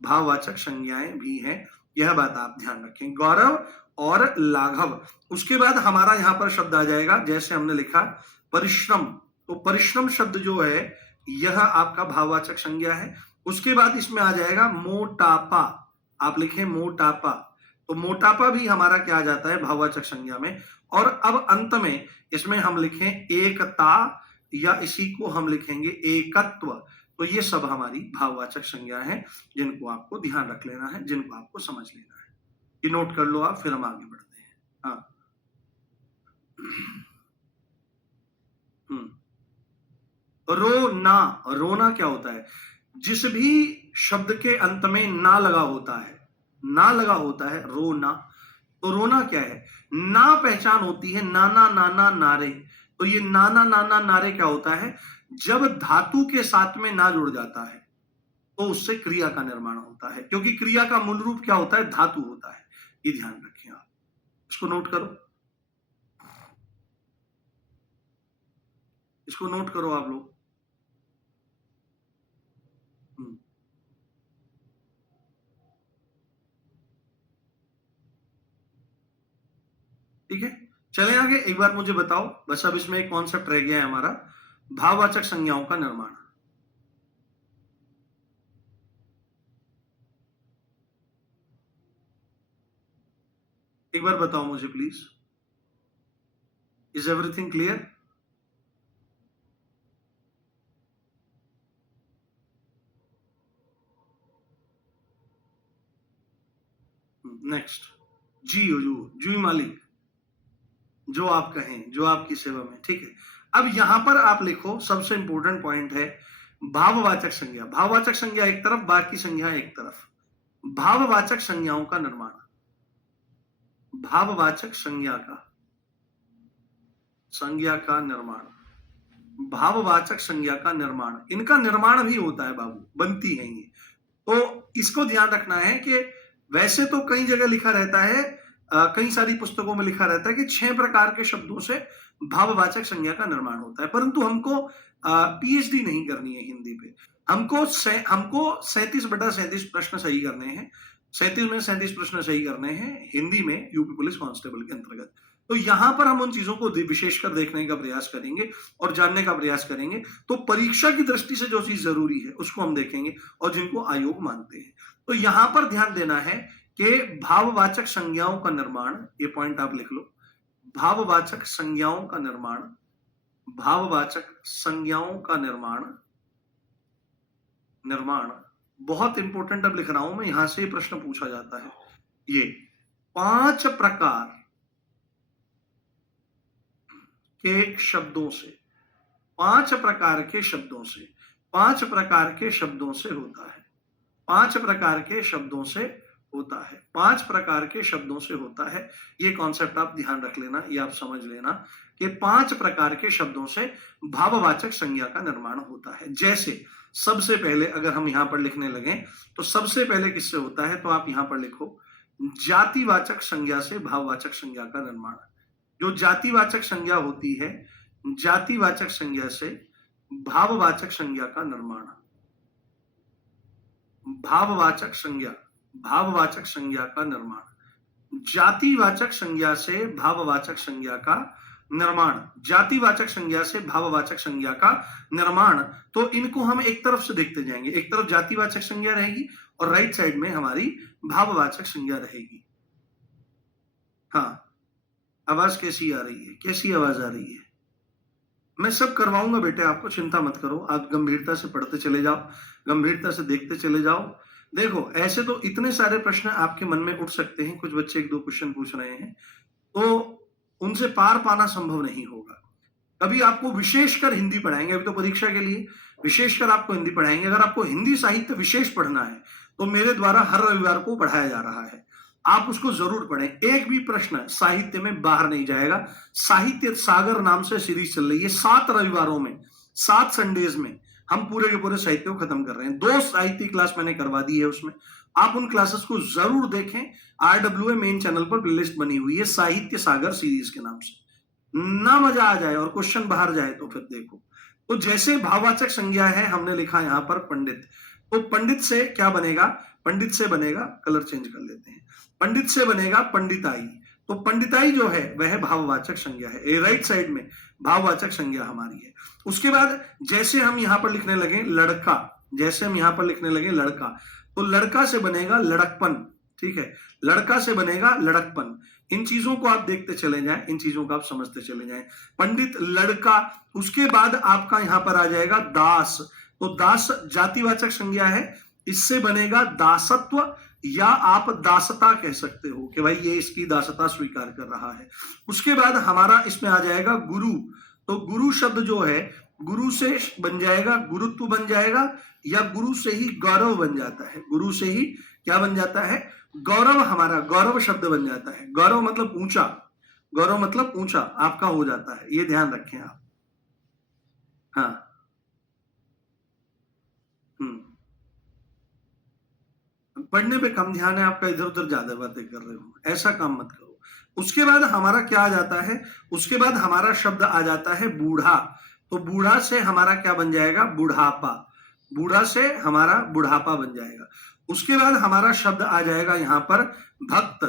भाववाचक संज्ञाएं भी हैं। यह बात आप ध्यान रखें, गौरव और लाघव। उसके बाद हमारा यहां पर शब्द आ जाएगा, जैसे हमने लिखा परिश्रम, तो परिश्रम शब्द जो है यह आपका भाववाचक संज्ञा है। उसके बाद इसमें आ जाएगा मोटापा, आप लिखें मोटापा, तो मोटापा भी हमारा क्या आ जाता है, भाववाचक संज्ञा में। और अब अंत में इसमें हम लिखें एकता, या इसी को हम लिखेंगे एकत्व। तो ये सब हमारी भाववाचक संज्ञा है, जिनको आपको ध्यान रख लेना है, जिनको आपको समझ लेना है। ये नोट कर लो आप, फिर हम आगे बढ़ते हैं। हाँ, रोना, रोना क्या होता है, जिस भी शब्द के अंत में ना लगा होता है, ना लगा होता है, रोना। तो रोना क्या है, ना पहचान होती है, नाना नाना नारे। तो ये नाना नाना नारे क्या होता है, जब धातु के साथ में ना जुड़ जाता है तो उससे क्रिया का निर्माण होता है, क्योंकि क्रिया का मूल रूप क्या होता है, धातु होता है। ये ध्यान रखें आप, इसको नोट करो, इसको नोट करो आप लोग। ठीक है, चले आगे। एक बार मुझे बताओ, बस अब इसमें एक कॉन्सेप्ट रह गया है हमारा, भाववाचक संज्ञाओं का निर्माण। एक बार बताओ मुझे please, is everything clear? Next, जी जू मालिक, जो आप कहें, जो आपकी सेवा में, ठीक है। अब यहां पर आप लिखो, सबसे इंपॉर्टेंट पॉइंट है भाववाचक संज्ञा। भाववाचक संज्ञा एक तरफ, बाकी संज्ञा एक तरफ। भाववाचक संज्ञाओं का निर्माण, भाववाचक संज्ञा का निर्माण, भाववाचक संज्ञा का निर्माण, इनका निर्माण भी होता है बाबू, बनती है ये। तो इसको ध्यान रखना है कि वैसे तो कई जगह लिखा रहता है, कई सारी पुस्तकों में लिखा रहता है कि 6 प्रकार के शब्दों से भाववाचक संज्ञा का निर्माण होता है, परंतु हमको पीएचडी नहीं करनी है हिंदी पे। हमको 37/37 प्रश्न सही करने हैं, 37 में 37 प्रश्न सही करने हैं हिंदी में, यूपी पुलिस कांस्टेबल के अंतर्गत। तो यहां पर हम उन चीजों को विशेषकर देखने का प्रयास करेंगे और जानने का प्रयास करेंगे। तो परीक्षा की दृष्टि से जो चीज जरूरी है उसको हम देखेंगे, और जिनको आयोग मानते हैं। तो यहां पर ध्यान देना है कि भाववाचक संज्ञाओं का निर्माण, ये पॉइंट आप लिख लो, भाववाचक संज्ञाओं का निर्माण, भाववाचक संज्ञाओं का निर्माण, बहुत इंपॉर्टेंट अब लिख रहा हूं मैं, यहां से ये प्रश्न पूछा जाता है। ये 5 प्रकार के शब्दों से, 5 प्रकार के शब्दों से, 5 प्रकार के शब्दों से होता है, 5 प्रकार के शब्दों से होता है, 5 प्रकार के शब्दों से होता है। ये कॉन्सेप्ट आप ध्यान रख लेना, ये आप समझ लेना कि 5 प्रकार के शब्दों से भाववाचक संज्ञा का निर्माण होता है। जैसे सबसे पहले अगर हम यहां पर लिखने लगे तो सबसे पहले किससे होता है, तो आप यहां पर लिखो जातिवाचक संज्ञा से भाववाचक संज्ञा का निर्माण। जो जातिवाचक संज्ञा होती है, जातिवाचक संज्ञा से भाववाचक संज्ञा का निर्माण। भाववाचक संज्ञा, भाववाचक संज्ञा का निर्माण। जातिवाचक संज्ञा से भाववाचक संज्ञा का निर्माण, जातिवाचक संज्ञा से भाववाचक संज्ञा का निर्माण। तो इनको हम एक तरफ से देखते जाएंगे, एक तरफ जातिवाचक संज्ञा रहेगी और राइट साइड में हमारी भाववाचक संज्ञा रहेगी। हाँ, आवाज कैसी आ रही है, कैसी आवाज आ रही है? मैं सब करवाऊंगा बेटे, आपको चिंता मत करो, आप गंभीरता से पढ़ते चले जाओ, गंभीरता से देखते चले जाओ। देखो ऐसे तो इतने सारे प्रश्न आपके मन में उठ सकते हैं, कुछ बच्चे 1-2 क्वेश्चन पूछ रहे हैं, तो उनसे पार पाना संभव नहीं होगा। कभी आपको विशेषकर हिंदी पढ़ाएंगे, अभी तो परीक्षा के लिए विशेषकर आपको हिंदी पढ़ाएंगे। अगर आपको हिंदी साहित्य विशेष पढ़ना है तो मेरे द्वारा हर रविवार को पढ़ाया जा रहा है, आप उसको जरूर पढ़ें। एक भी प्रश्न साहित्य में बाहर नहीं जाएगा। साहित्य सागर नाम से सीरीज चल रही है, 7 रविवारों में, 7 संडेज में हम पूरे के पूरे साहित्य को खत्म कर रहे हैं। 2 साहित्य क्लास मैंने करवा दी है, उसमें आप उन क्लासेस को जरूर देखें। RWA मेन चैनल पर प्लेलिस्ट बनी हुई है साहित्य सागर सीरीज के नाम से। ना मजा आ जाए और क्वेश्चन बाहर जाए तो फिर देखो। तो जैसे भाववाचक संज्ञा है, हमने लिखा यहां पर पंडित, तो पंडित से क्या बनेगा, पंडित से बनेगा, कलर चेंज कर लेते हैं, पंडित से बनेगा पंडिताई। तो पंडिताई जो है वह भाववाचक संज्ञा है, राइट साइड में भाववाचक संज्ञा हमारी है। उसके बाद जैसे हम यहां पर लिखने लगे लड़का, जैसे हम यहां पर लिखने लगे लड़का, तो लड़का से बनेगा लड़कपन, ठीक है, लड़का से बनेगा लड़कपन। इन चीजों को आप देखते चले जाएं, इन चीजों को आप समझते चले जाएं। पंडित, लड़का, उसके बाद आपका यहां पर आ जाएगा दास। तो दास जातिवाचक संज्ञा है, इससे बनेगा दासत्व, या आप दासता कह सकते हो कि भाई ये इसकी दासता स्वीकार कर रहा है। उसके बाद हमारा इसमें आ जाएगा गुरु। तो गुरु शब्द जो है, गुरु से बन जाएगा गुरुत्व बन जाएगा, या गुरु से ही गौरव बन जाता है, गुरु से ही क्या बन जाता है, गौरव, हमारा गौरव शब्द बन जाता है। गौरव मतलब ऊंचा, गौरव मतलब ऊंचा आपका हो जाता है, ये ध्यान रखें आप। हाँ, पढ़ने पे कम ध्यान है आपका, इधर उधर ज्यादा बातें कर रहे हो, ऐसा काम मत करो। उसके बाद हमारा क्या आ जाता है, उसके बाद हमारा शब्द आ जाता है बूढ़ा। तो बूढ़ा से हमारा क्या बन जाएगा, बुढ़ापा, बूढ़ा से हमारा बुढ़ापा बन जाएगा। उसके बाद हमारा शब्द आ जाएगा यहां पर भक्त।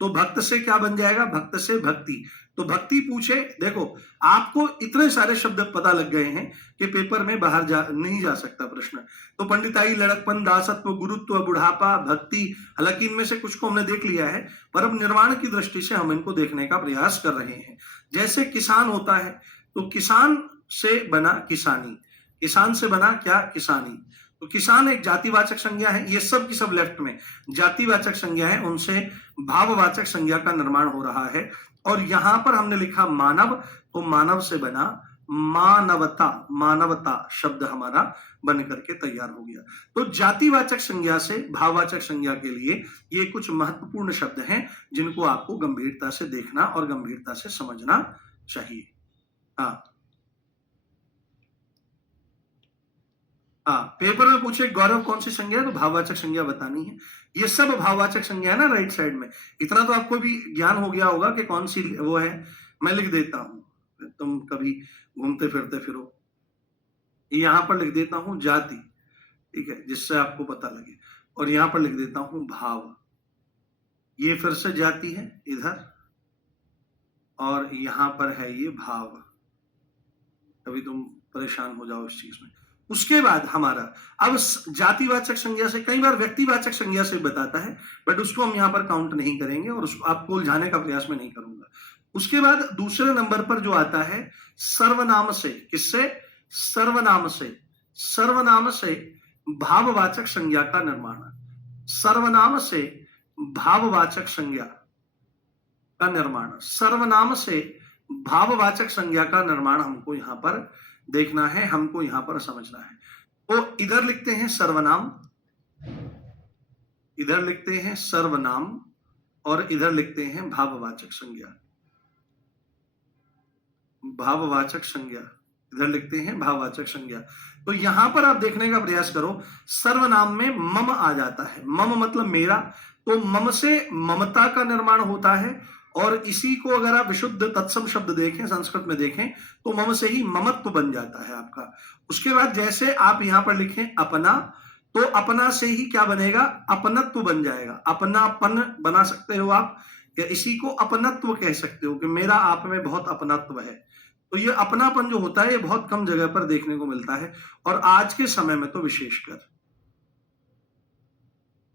तो भक्त से क्या बन जाएगा, भक्त से भक्ति। तो भक्ति पूछे, देखो आपको इतने सारे शब्द पता लग गए हैं कि पेपर में बाहर नहीं जा सकता प्रश्न। तो पंडिताई, लड़कपन, दासत्व, गुरुत्व, बुढ़ापा, भक्ति, हालांकि इनमें से कुछ को हमने देख लिया है, पर अब निर्माण की दृष्टि से हम इनको देखने का प्रयास कर रहे हैं। जैसे किसान होता है, तो किसान से बना किसानी, किसान से बना क्या, किसानी। तो किसान एक जातिवाचक संज्ञा है, ये सब की सब लेफ्ट में जातिवाचक संज्ञा है, उनसे भाववाचक संज्ञा का निर्माण हो रहा है। और यहां पर हमने लिखा मानव, तो मानव से बना मानवता, मानवता शब्द हमारा बन करके तैयार हो गया। तो जातिवाचक संज्ञा से भाववाचक संज्ञा के लिए ये कुछ महत्वपूर्ण शब्द हैं जिनको आपको गंभीरता से देखना और गंभीरता से समझना चाहिए। हाँ हाँ, पेपर में पूछे गौरव कौन सी संज्ञा है, तो भाववाचक संज्ञा बतानी है। ये सब भाववाचक संज्ञा है ना राइट साइड में, इतना तो आपको भी ज्ञान हो गया होगा कि कौन सी वो है। मैं लिख देता हूं, तुम कभी घूमते फिरते फिरो, यहां पर लिख देता हूं जाति, ठीक है, जिससे आपको पता लगे। और यहां पर लिख देता हूं भाव, ये फिर से जाति है इधर, और यहां पर है ये भाव। कभी तुम परेशान हो जाओ इस चीज में। उसके बाद हमारा अब जातिवाचक संज्ञा से, कई बार व्यक्तिवाचक संज्ञा से बताता है, बट उसको हम यहाँ पर काउंट नहीं करेंगे और उसको आपको उलझाने का प्रयास में नहीं करूंगा। उसके बाद दूसरे नंबर पर जो आता है सर्वनाम से, किससे, सर्वनाम से, सर्वनाम से भाववाचक संज्ञा का निर्माण। सर्वनाम से भाववाचक संज्ञा का निर्माण, सर्वनाम से भाववाचक संज्ञा का निर्माण हमको यहां पर देखना है, हमको यहां पर समझना है। तो इधर लिखते हैं सर्वनाम, इधर लिखते हैं सर्वनाम और इधर लिखते हैं भाववाचक संज्ञा, भाववाचक संज्ञा, इधर लिखते हैं भाववाचक संज्ञा। तो यहां पर आप देखने का प्रयास करो, सर्वनाम में मम आ जाता है, मम मतलब मेरा, तो मम से ममता का निर्माण होता है, और इसी को अगर आप विशुद्ध तत्सम शब्द देखें, संस्कृत में देखें, तो मम से ही ममत्व बन जाता है आपका। उसके बाद जैसे आप यहां पर लिखें अपना, तो अपना से ही क्या बनेगा, अपनत्व बन जाएगा, अपनापन बना सकते हो आप, या इसी को अपनत्व कह सकते हो कि मेरा आप में बहुत अपनत्व है। तो ये अपनापन जो होता है ये बहुत कम जगह पर देखने को मिलता है, और आज के समय में तो विशेषकर।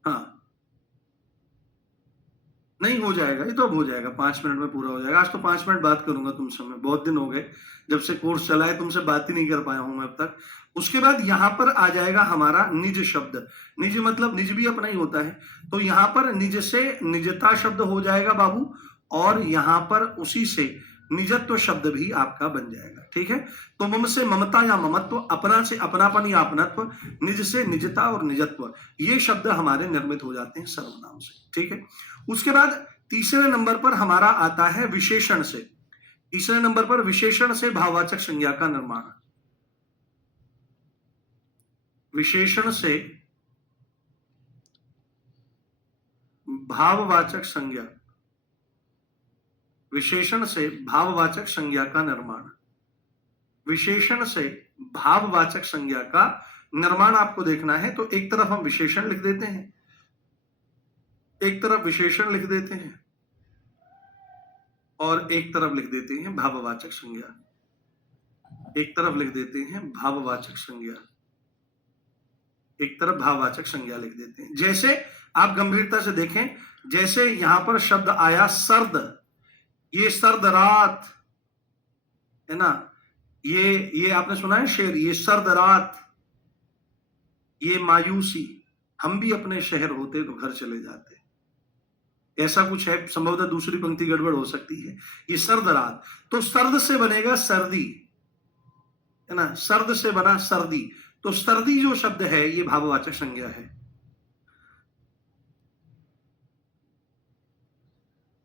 हाँ, नहीं हो जाएगा, ये तो अब हो जाएगा, 5 मिनट में पूरा हो जाएगा। आज तो 5 मिनट बात करूंगा तुमसे, मैं बहुत दिन हो गए जब से कोर्स चला है, तुमसे बात ही नहीं कर पाया हूं मैं अब तक। उसके बाद यहां पर आ जाएगा हमारा निज शब्द, निज मतलब निज भी अपना ही होता है, तो यहां पर निज से निजता शब्द हो जाएगा बाबू, और यहां पर उसी से निजत्व शब्द भी आपका बन जाएगा। ठीक है, तो मम से ममता या ममत्व, अपना से अपनापन या अपनत्व, निज से निजता और निजत्व, ये शब्द हमारे निर्मित हो जाते हैं सर्वनाम से। ठीक है, उसके बाद तीसरे नंबर पर हमारा आता है विशेषण से, तीसरे नंबर पर विशेषण से भाववाचक संज्ञा का निर्माण, विशेषण से भाववाचक संज्ञा, विशेषण से भाववाचक संज्ञा का निर्माण, विशेषण से भाववाचक संज्ञा का निर्माण आपको देखना है। तो एक तरफ हम विशेषण लिख देते हैं, एक तरफ विशेषण लिख देते हैं, और एक तरफ लिख देते हैं भाववाचक संज्ञा, एक तरफ लिख देते हैं भाववाचक संज्ञा, एक तरफ भाववाचक संज्ञा लिख देते हैं। जैसे आप गंभीरता से देखें, जैसे यहां पर शब्द आया सर्द, ये सर्द रात है ना, ये आपने सुना है शेर, ये सर्द रात, ये मायूसी, हम भी अपने शहर होते तो घर चले जाते, ऐसा कुछ है, संभवतः दूसरी पंक्ति गड़बड़ हो सकती है। ये सर्द रात, तो सर्द से बनेगा सर्दी, है ना, सर्द से बना सर्दी, तो सर्दी जो शब्द है ये भाववाचक संज्ञा है।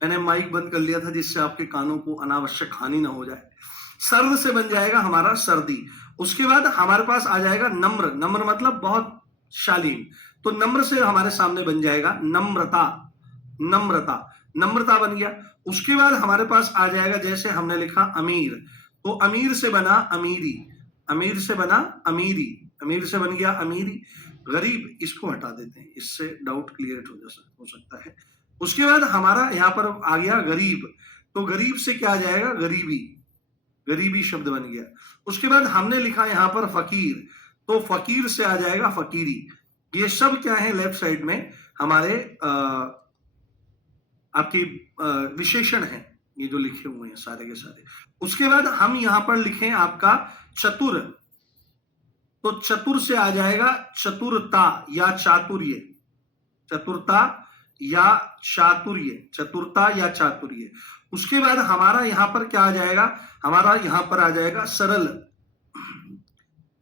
मैंने माइक बंद कर लिया था जिससे आपके कानों को अनावश्यक हानि ना हो जाए। सर्द से बन जाएगा हमारा सर्दी। उसके बाद हमारे पास आ जाएगा नम्र, नम्र मतलब बहुत शालीन, तो नम्र से हमारे सामने बन जाएगा नम्रता, नम्रता, नम्रता बन गया। उसके बाद हमारे पास आ जाएगा, जैसे हमने लिखा अमीर, तो अमीर से बना अमीरी, अमीर से बना अमीरी, अमीर से बन गया अमीरी। गरीब, इसको हटा देते हैं, इससे डाउट क्लियर हो सकता है। उसके बाद हमारा यहां पर आ गया गरीब, तो गरीब से क्या आ जाएगा, गरीबी, गरीबी शब्द बन गया। उसके बाद हमने लिखा यहां पर फकीर, तो फकीर से आ जाएगा फकीरी। ये सब क्या है, लेफ्ट साइड में हमारे आपकी विशेषण है, ये जो लिखे हुए हैं सारे के सारे। उसके बाद हम यहां पर लिखें आपका चतुर, तो चतुर से आ जाएगा चतुरता या चातुर्य, चतुरता या चातुर्य, चतुरता या चातुर्य। उसके बाद हमारा यहां पर क्या आ जाएगा, हमारा यहां पर आ जाएगा सरल,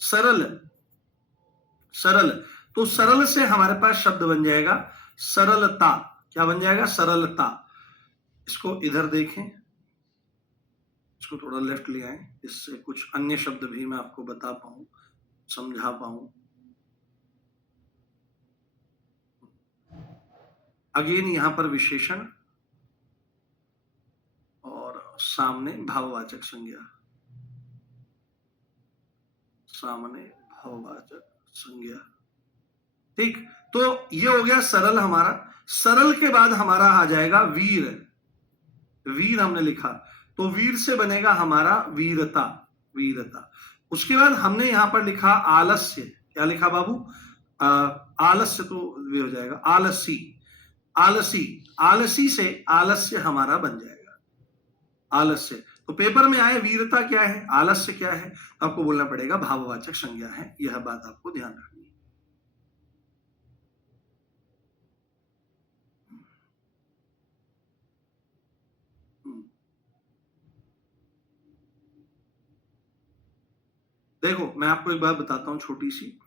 सरल, सरल, तो सरल से हमारे पास शब्द बन जाएगा सरलता, क्या बन जाएगा, सरलता। इसको इधर देखें, इसको थोड़ा लेफ्ट ले आए, इससे कुछ अन्य शब्द भी मैं आपको बता पाऊं, समझा पाऊं। अगेन यहां पर विशेषण और सामने भाववाचक संज्ञा, सामने भाववाचक संज्ञा। ठीक, तो ये हो गया सरल हमारा। सरल के बाद हमारा आ जाएगा वीर, वीर हमने लिखा, तो वीर से बनेगा हमारा वीरता, वीरता। उसके बाद हमने यहां पर लिखा आलस्य, क्या लिखा बाबू, आलस्य, तो ये हो जाएगा आलसी, आलसी, आलसी से आलस्य हमारा बन जाएगा, आलस्य। तो पेपर में आए वीरता क्या है, आलस्य क्या है, आपको बोलना पड़ेगा भाववाचक संज्ञा है, यह बात आपको ध्यान रखनी है। देखो मैं आपको एक बात बताता हूं छोटी सी,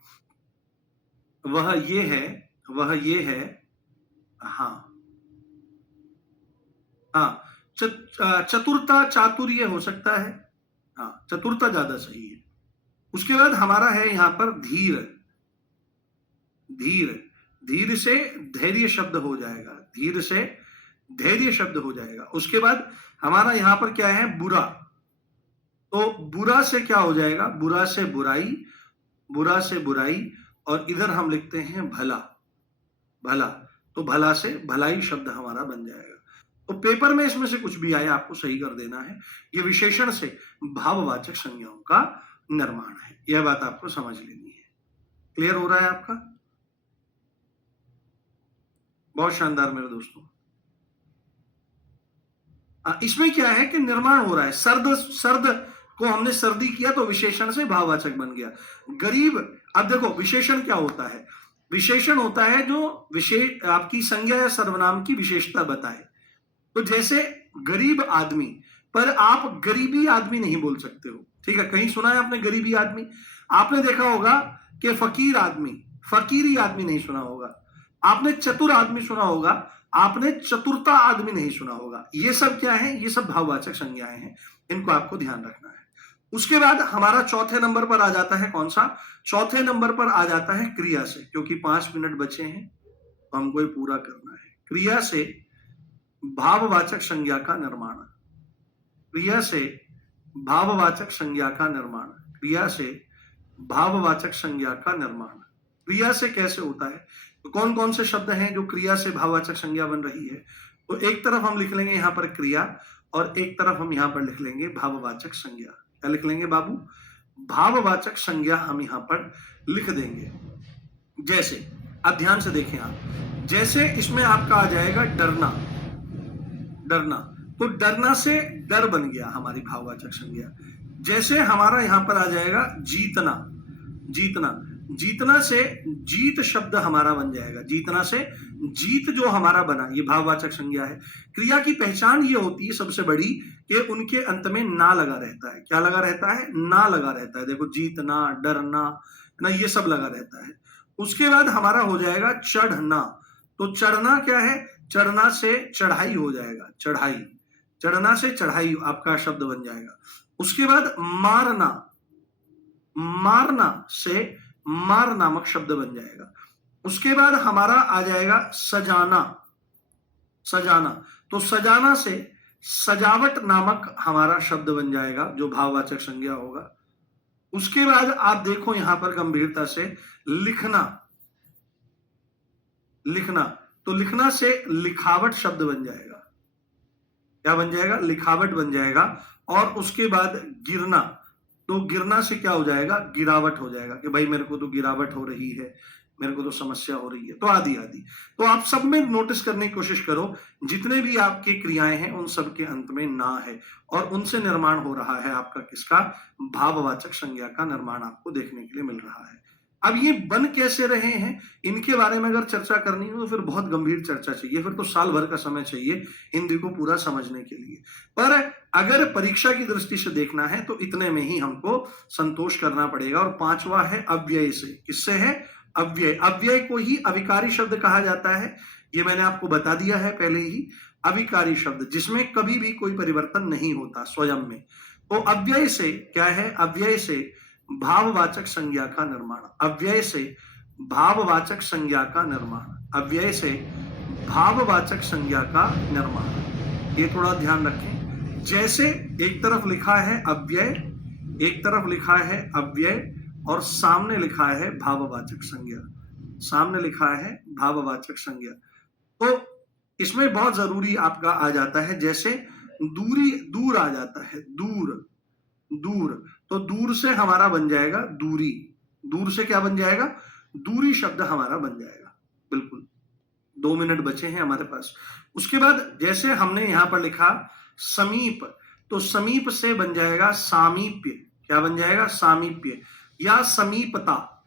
वह ये है, वह ये है, हाँ हाँ, चतुरता चातुर्य हो सकता है, हाँ चतुरता ज्यादा सही है। उसके बाद हमारा है यहां पर धीर, धीर, धीर से धैर्य शब्द हो जाएगा, धीर से धैर्य शब्द हो जाएगा। उसके बाद हमारा यहां पर क्या है, बुरा, तो बुरा से क्या हो जाएगा, बुरा से बुराई, बुरा से बुराई, और इधर हम लिखते हैं भला, भला, तो भला से भलाई शब्द हमारा बन जाएगा। तो पेपर में इसमें से कुछ भी आए आपको सही कर देना है। ये विशेषण से भाववाचक संज्ञाओं का निर्माण है, यह बात आपको समझ लेनी है। क्लियर हो रहा है आपका? बहुत शानदार मेरे दोस्तों। इसमें क्या है कि निर्माण हो रहा है, सर्द, सर्द को हमने सर्दी किया तो विशेषण से भाववाचक बन गया। गरीब, अब देखो विशेषण क्या होता है, विशेषण होता है जो विशेष आपकी संज्ञा या सर्वनाम की विशेषता बताए। तो जैसे गरीब आदमी, पर आप गरीबी आदमी नहीं बोल सकते हो, ठीक है? कहीं सुना है आपने गरीबी आदमी? आपने देखा होगा कि फकीर आदमी, फकीरी आदमी नहीं सुना होगा। आपने चतुर आदमी सुना होगा, आपने चतुरता आदमी नहीं सुना होगा। ये सब क्या है, ये सब भाववाचक संज्ञाएं हैं, इनको आपको ध्यान रखना है। उसके बाद हमारा चौथे नंबर पर आ जाता है कौन सा, चौथे नंबर पर आ जाता है क्रिया से। क्योंकि 5 मिनट बचे हैं तो हमको ये पूरा करना है। क्रिया से भाववाचक संज्ञा का निर्माण, क्रिया से भाववाचक संज्ञा का निर्माण, क्रिया से भाववाचक संज्ञा का निर्माण। क्रिया से कैसे होता है, तो कौन कौन से शब्द हैं जो क्रिया से भाववाचक संज्ञा बन रही है? तो एक तरफ हम लिख लेंगे यहां पर क्रिया, और एक तरफ हम यहां पर लिख लेंगे भाववाचक संज्ञा। क्या लिख लेंगे बाबू? भाववाचक संज्ञा हम यहां पर लिख देंगे। जैसे, अब ध्यान से देखें आप, जैसे इसमें आपका आ जाएगा डरना, डरना, तो डरना से डर बन गया हमारी भाववाचक संज्ञा। जैसे हमारा यहां पर आ जाएगा जीतना, जीतना, जीतना से जीत शब्द हमारा बन जाएगा, जीतना से जीत जो हमारा बना, ये भाववाचक संज्ञा है। क्रिया की पहचान ये होती है सबसे बड़ी कि उनके अंत में ना लगा रहता है। क्या लगा रहता है? ना लगा रहता है। देखो जीतना, डरना, ना, ये सब लगा रहता है। उसके बाद हमारा हो जाएगा चढ़ना, तो चढ़ना क्या है, चढ़ना से चढ़ाई हो जाएगा, चढ़ाई, चढ़ना से चढ़ाई आपका शब्द बन जाएगा। उसके बाद मारना, मारना से मार नामक शब्द बन जाएगा। उसके बाद हमारा आ जाएगा सजाना, सजाना, तो सजाना से सजावट नामक हमारा शब्द बन जाएगा जो भाववाचक संज्ञा होगा। उसके बाद आप देखो यहां पर गंभीरता से लिखना, लिखना, तो लिखना से लिखावट शब्द बन जाएगा। क्या बन जाएगा? लिखावट बन जाएगा। और उसके बाद गिरना, तो गिरना से क्या हो जाएगा? गिरावट हो जाएगा, कि भाई मेरे को तो गिरावट हो रही है, मेरे को तो समस्या हो रही है, तो आदि आदि। तो आप सब में नोटिस करने की कोशिश करो, जितने भी आपकी क्रियाएं हैं उन सब के अंत में ना है, और उनसे निर्माण हो रहा है आपका किसका? भाववाचक संज्ञा का निर्माण आपको देखने के लिए मिल रहा है। अब ये बन कैसे रहे हैं, इनके बारे में अगर चर्चा करनी हो तो फिर बहुत गंभीर चर्चा चाहिए, फिर तो साल भर का समय चाहिए हिंदी को पूरा समझने के लिए। पर अगर परीक्षा की दृष्टि से देखना है तो इतने में ही हमको संतोष करना पड़ेगा। और पांचवा है अव्यय से। किससे है? अव्यय। अव्यय को ही अविकारी शब्द कहा जाता है, ये मैंने आपको बता दिया है पहले ही। अविकारी शब्द जिसमें कभी भी कोई परिवर्तन नहीं होता स्वयं में। तो अव्यय से क्या है? अव्यय से भाववाचक संज्ञा का निर्माण, अव्यय से भाववाचक संज्ञा का निर्माण, अव्यय से भाववाचक संज्ञा का निर्माण। ये थोड़ा ध्यान रखें। जैसे एक तरफ लिखा है अव्यय, एक तरफ लिखा है अव्यय, और सामने लिखा है भाववाचक संज्ञा, सामने लिखा है भाववाचक संज्ञा। तो इसमें बहुत जरूरी आपका आ जाता है, जैसे दूरी, दूर आ जाता है, दूर, दूर, तो दूर से हमारा बन जाएगा दूरी, दूर से क्या बन जाएगा? दूरी शब्द हमारा बन जाएगा। बिल्कुल 2 मिनट बचे हैं हमारे पास। उसके बाद जैसे हमने यहां पर लिखा समीप, तो समीप से बन जाएगा सामीप्य। क्या बन जाएगा? सामीप्य, या समीपता,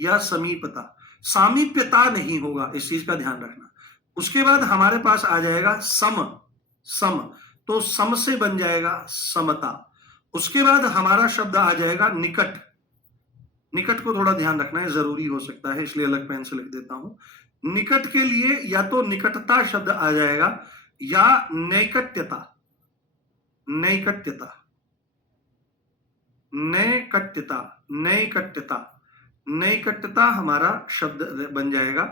या समीपता, सामीप्यता नहीं होगा, इस चीज का ध्यान रखना। उसके बाद हमारे पास आ जाएगा सम, सम, तो सम से बन जाएगा समता। उसके बाद हमारा शब्द आ जाएगा निकट। निकट को थोड़ा ध्यान रखना है, जरूरी हो सकता है, इसलिए अलग पेन से लिख देता हूं। निकट के लिए या तो निकटता शब्द आ जाएगा या नैकट्यता। नैकट्यता, नैकट्यता, नैकट्यता, नैकट्यता हमारा शब्द बन जाएगा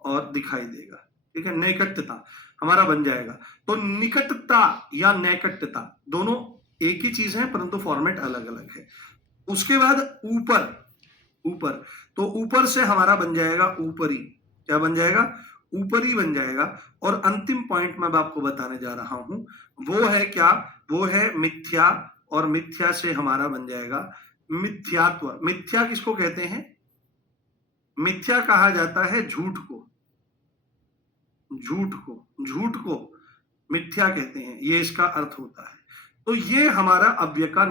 और दिखाई देगा। ठीक है, नैकट्यता हमारा बन जाएगा। तो निकटता या नैकट्यता दोनों एक ही चीज है, परंतु फॉर्मेट अलग अलग है। उसके बाद ऊपर, ऊपर, तो ऊपर से हमारा बन जाएगा ऊपरी। क्या बन जाएगा? ऊपरी बन जाएगा। और अंतिम पॉइंट मैं आपको बताने जा रहा हूं, वो है क्या? वो है मिथ्या, और मिथ्या से हमारा बन जाएगा मिथ्यात्व। मिथ्या किसको कहते हैं? मिथ्या कहा जाता है झूठ को। झूठ को, झूठ को मिथ्या कहते हैं, ये इसका अर्थ होता है। तो ये हमारा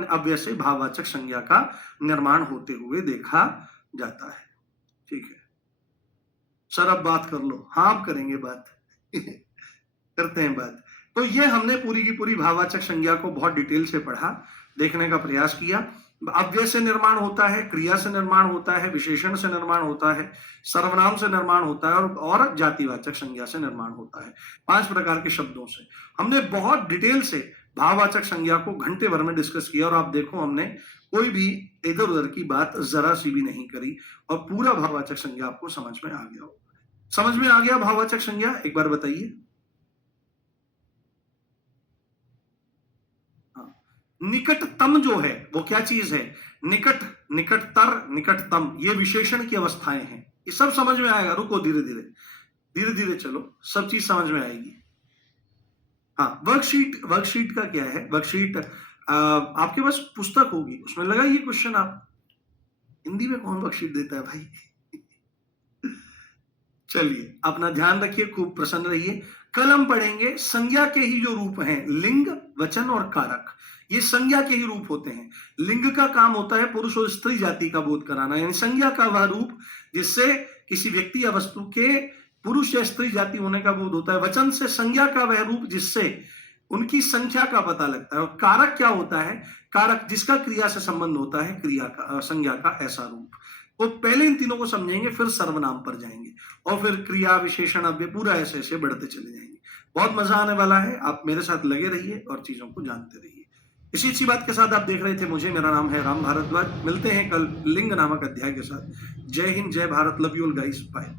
अव्यय से भाववाचक संज्ञा का निर्माण होते हुए देखा जाता है। ठीक है सर, अब बात कर लो। हाँ, अब करेंगे बात करते हैं बात। तो ये हमने पूरी की पूरी भाववाचक संज्ञा को बहुत डिटेल से पढ़ा, देखने का प्रयास किया। अव्यय से निर्माण होता है, क्रिया से निर्माण होता है, विशेषण से निर्माण होता है, सर्वनाम से निर्माण होता है, और जातिवाचक संज्ञा से निर्माण होता है। 5 प्रकार के शब्दों से हमने बहुत डिटेल से भाववाचक संज्ञा को घंटे भर में डिस्कस किया। और आप देखो, हमने कोई भी इधर उधर की बात जरा सी भी नहीं करी, और पूरा भाववाचक संज्ञा आपको समझ में आ गया हो। समझ में आ गया भाववाचक संज्ञा? एक बार बताइए। निकटतम जो है वो क्या चीज है? निकट, निकटतर, निकटतम, ये विशेषण की अवस्थाएं हैं। ये सब समझ में आएगा। रुको, धीरे धीरे धीरे धीरे चलो, सब चीज समझ में आएगी। हाँ, वर्कशीट, वर्कशीट का क्या है? वर्कशीट आपके पास पुस्तक होगी, उसमें लगाइए क्वेश्चन। आप हिंदी में कौन वर्कशीट देता है भाई? चलिए, अपना ध्यान रखिए, खूब प्रसन्न रहिए। कल हम पढ़ेंगे संज्ञा के ही जो रूप हैं, लिंग, वचन और कारक। ये संज्ञा के ही रूप होते हैं। लिंग का काम होता है पुरुष और स्त्री जाति का बोध कराना, यानी संज्ञा का वह रूप जिससे किसी व्यक्ति या वस्तु के पुरुष या स्त्री जाति होने का बोध होता है। वचन से संज्ञा का वह रूप जिससे उनकी संख्या का पता लगता है। और कारक क्या होता है? कारक जिसका क्रिया से संबंध होता है, क्रिया का, संज्ञा का ऐसा रूप। तो पहले इन तीनों को समझेंगे, फिर सर्वनाम पर जाएंगे, और फिर क्रिया, विशेषण, अव्यय, पूरा ऐसे ऐसे बढ़ते चले जाएंगे। बहुत मजा आने वाला है। आप मेरे साथ लगे रहिए और चीजों को जानते रहिए। इसी बात के साथ आप देख रहे थे मुझे, मेरा नाम है राम भारद्वाज। मिलते हैं कल लिंग नामक अध्याय के साथ। जय हिंद, जय Bharat, love you all guys, bye.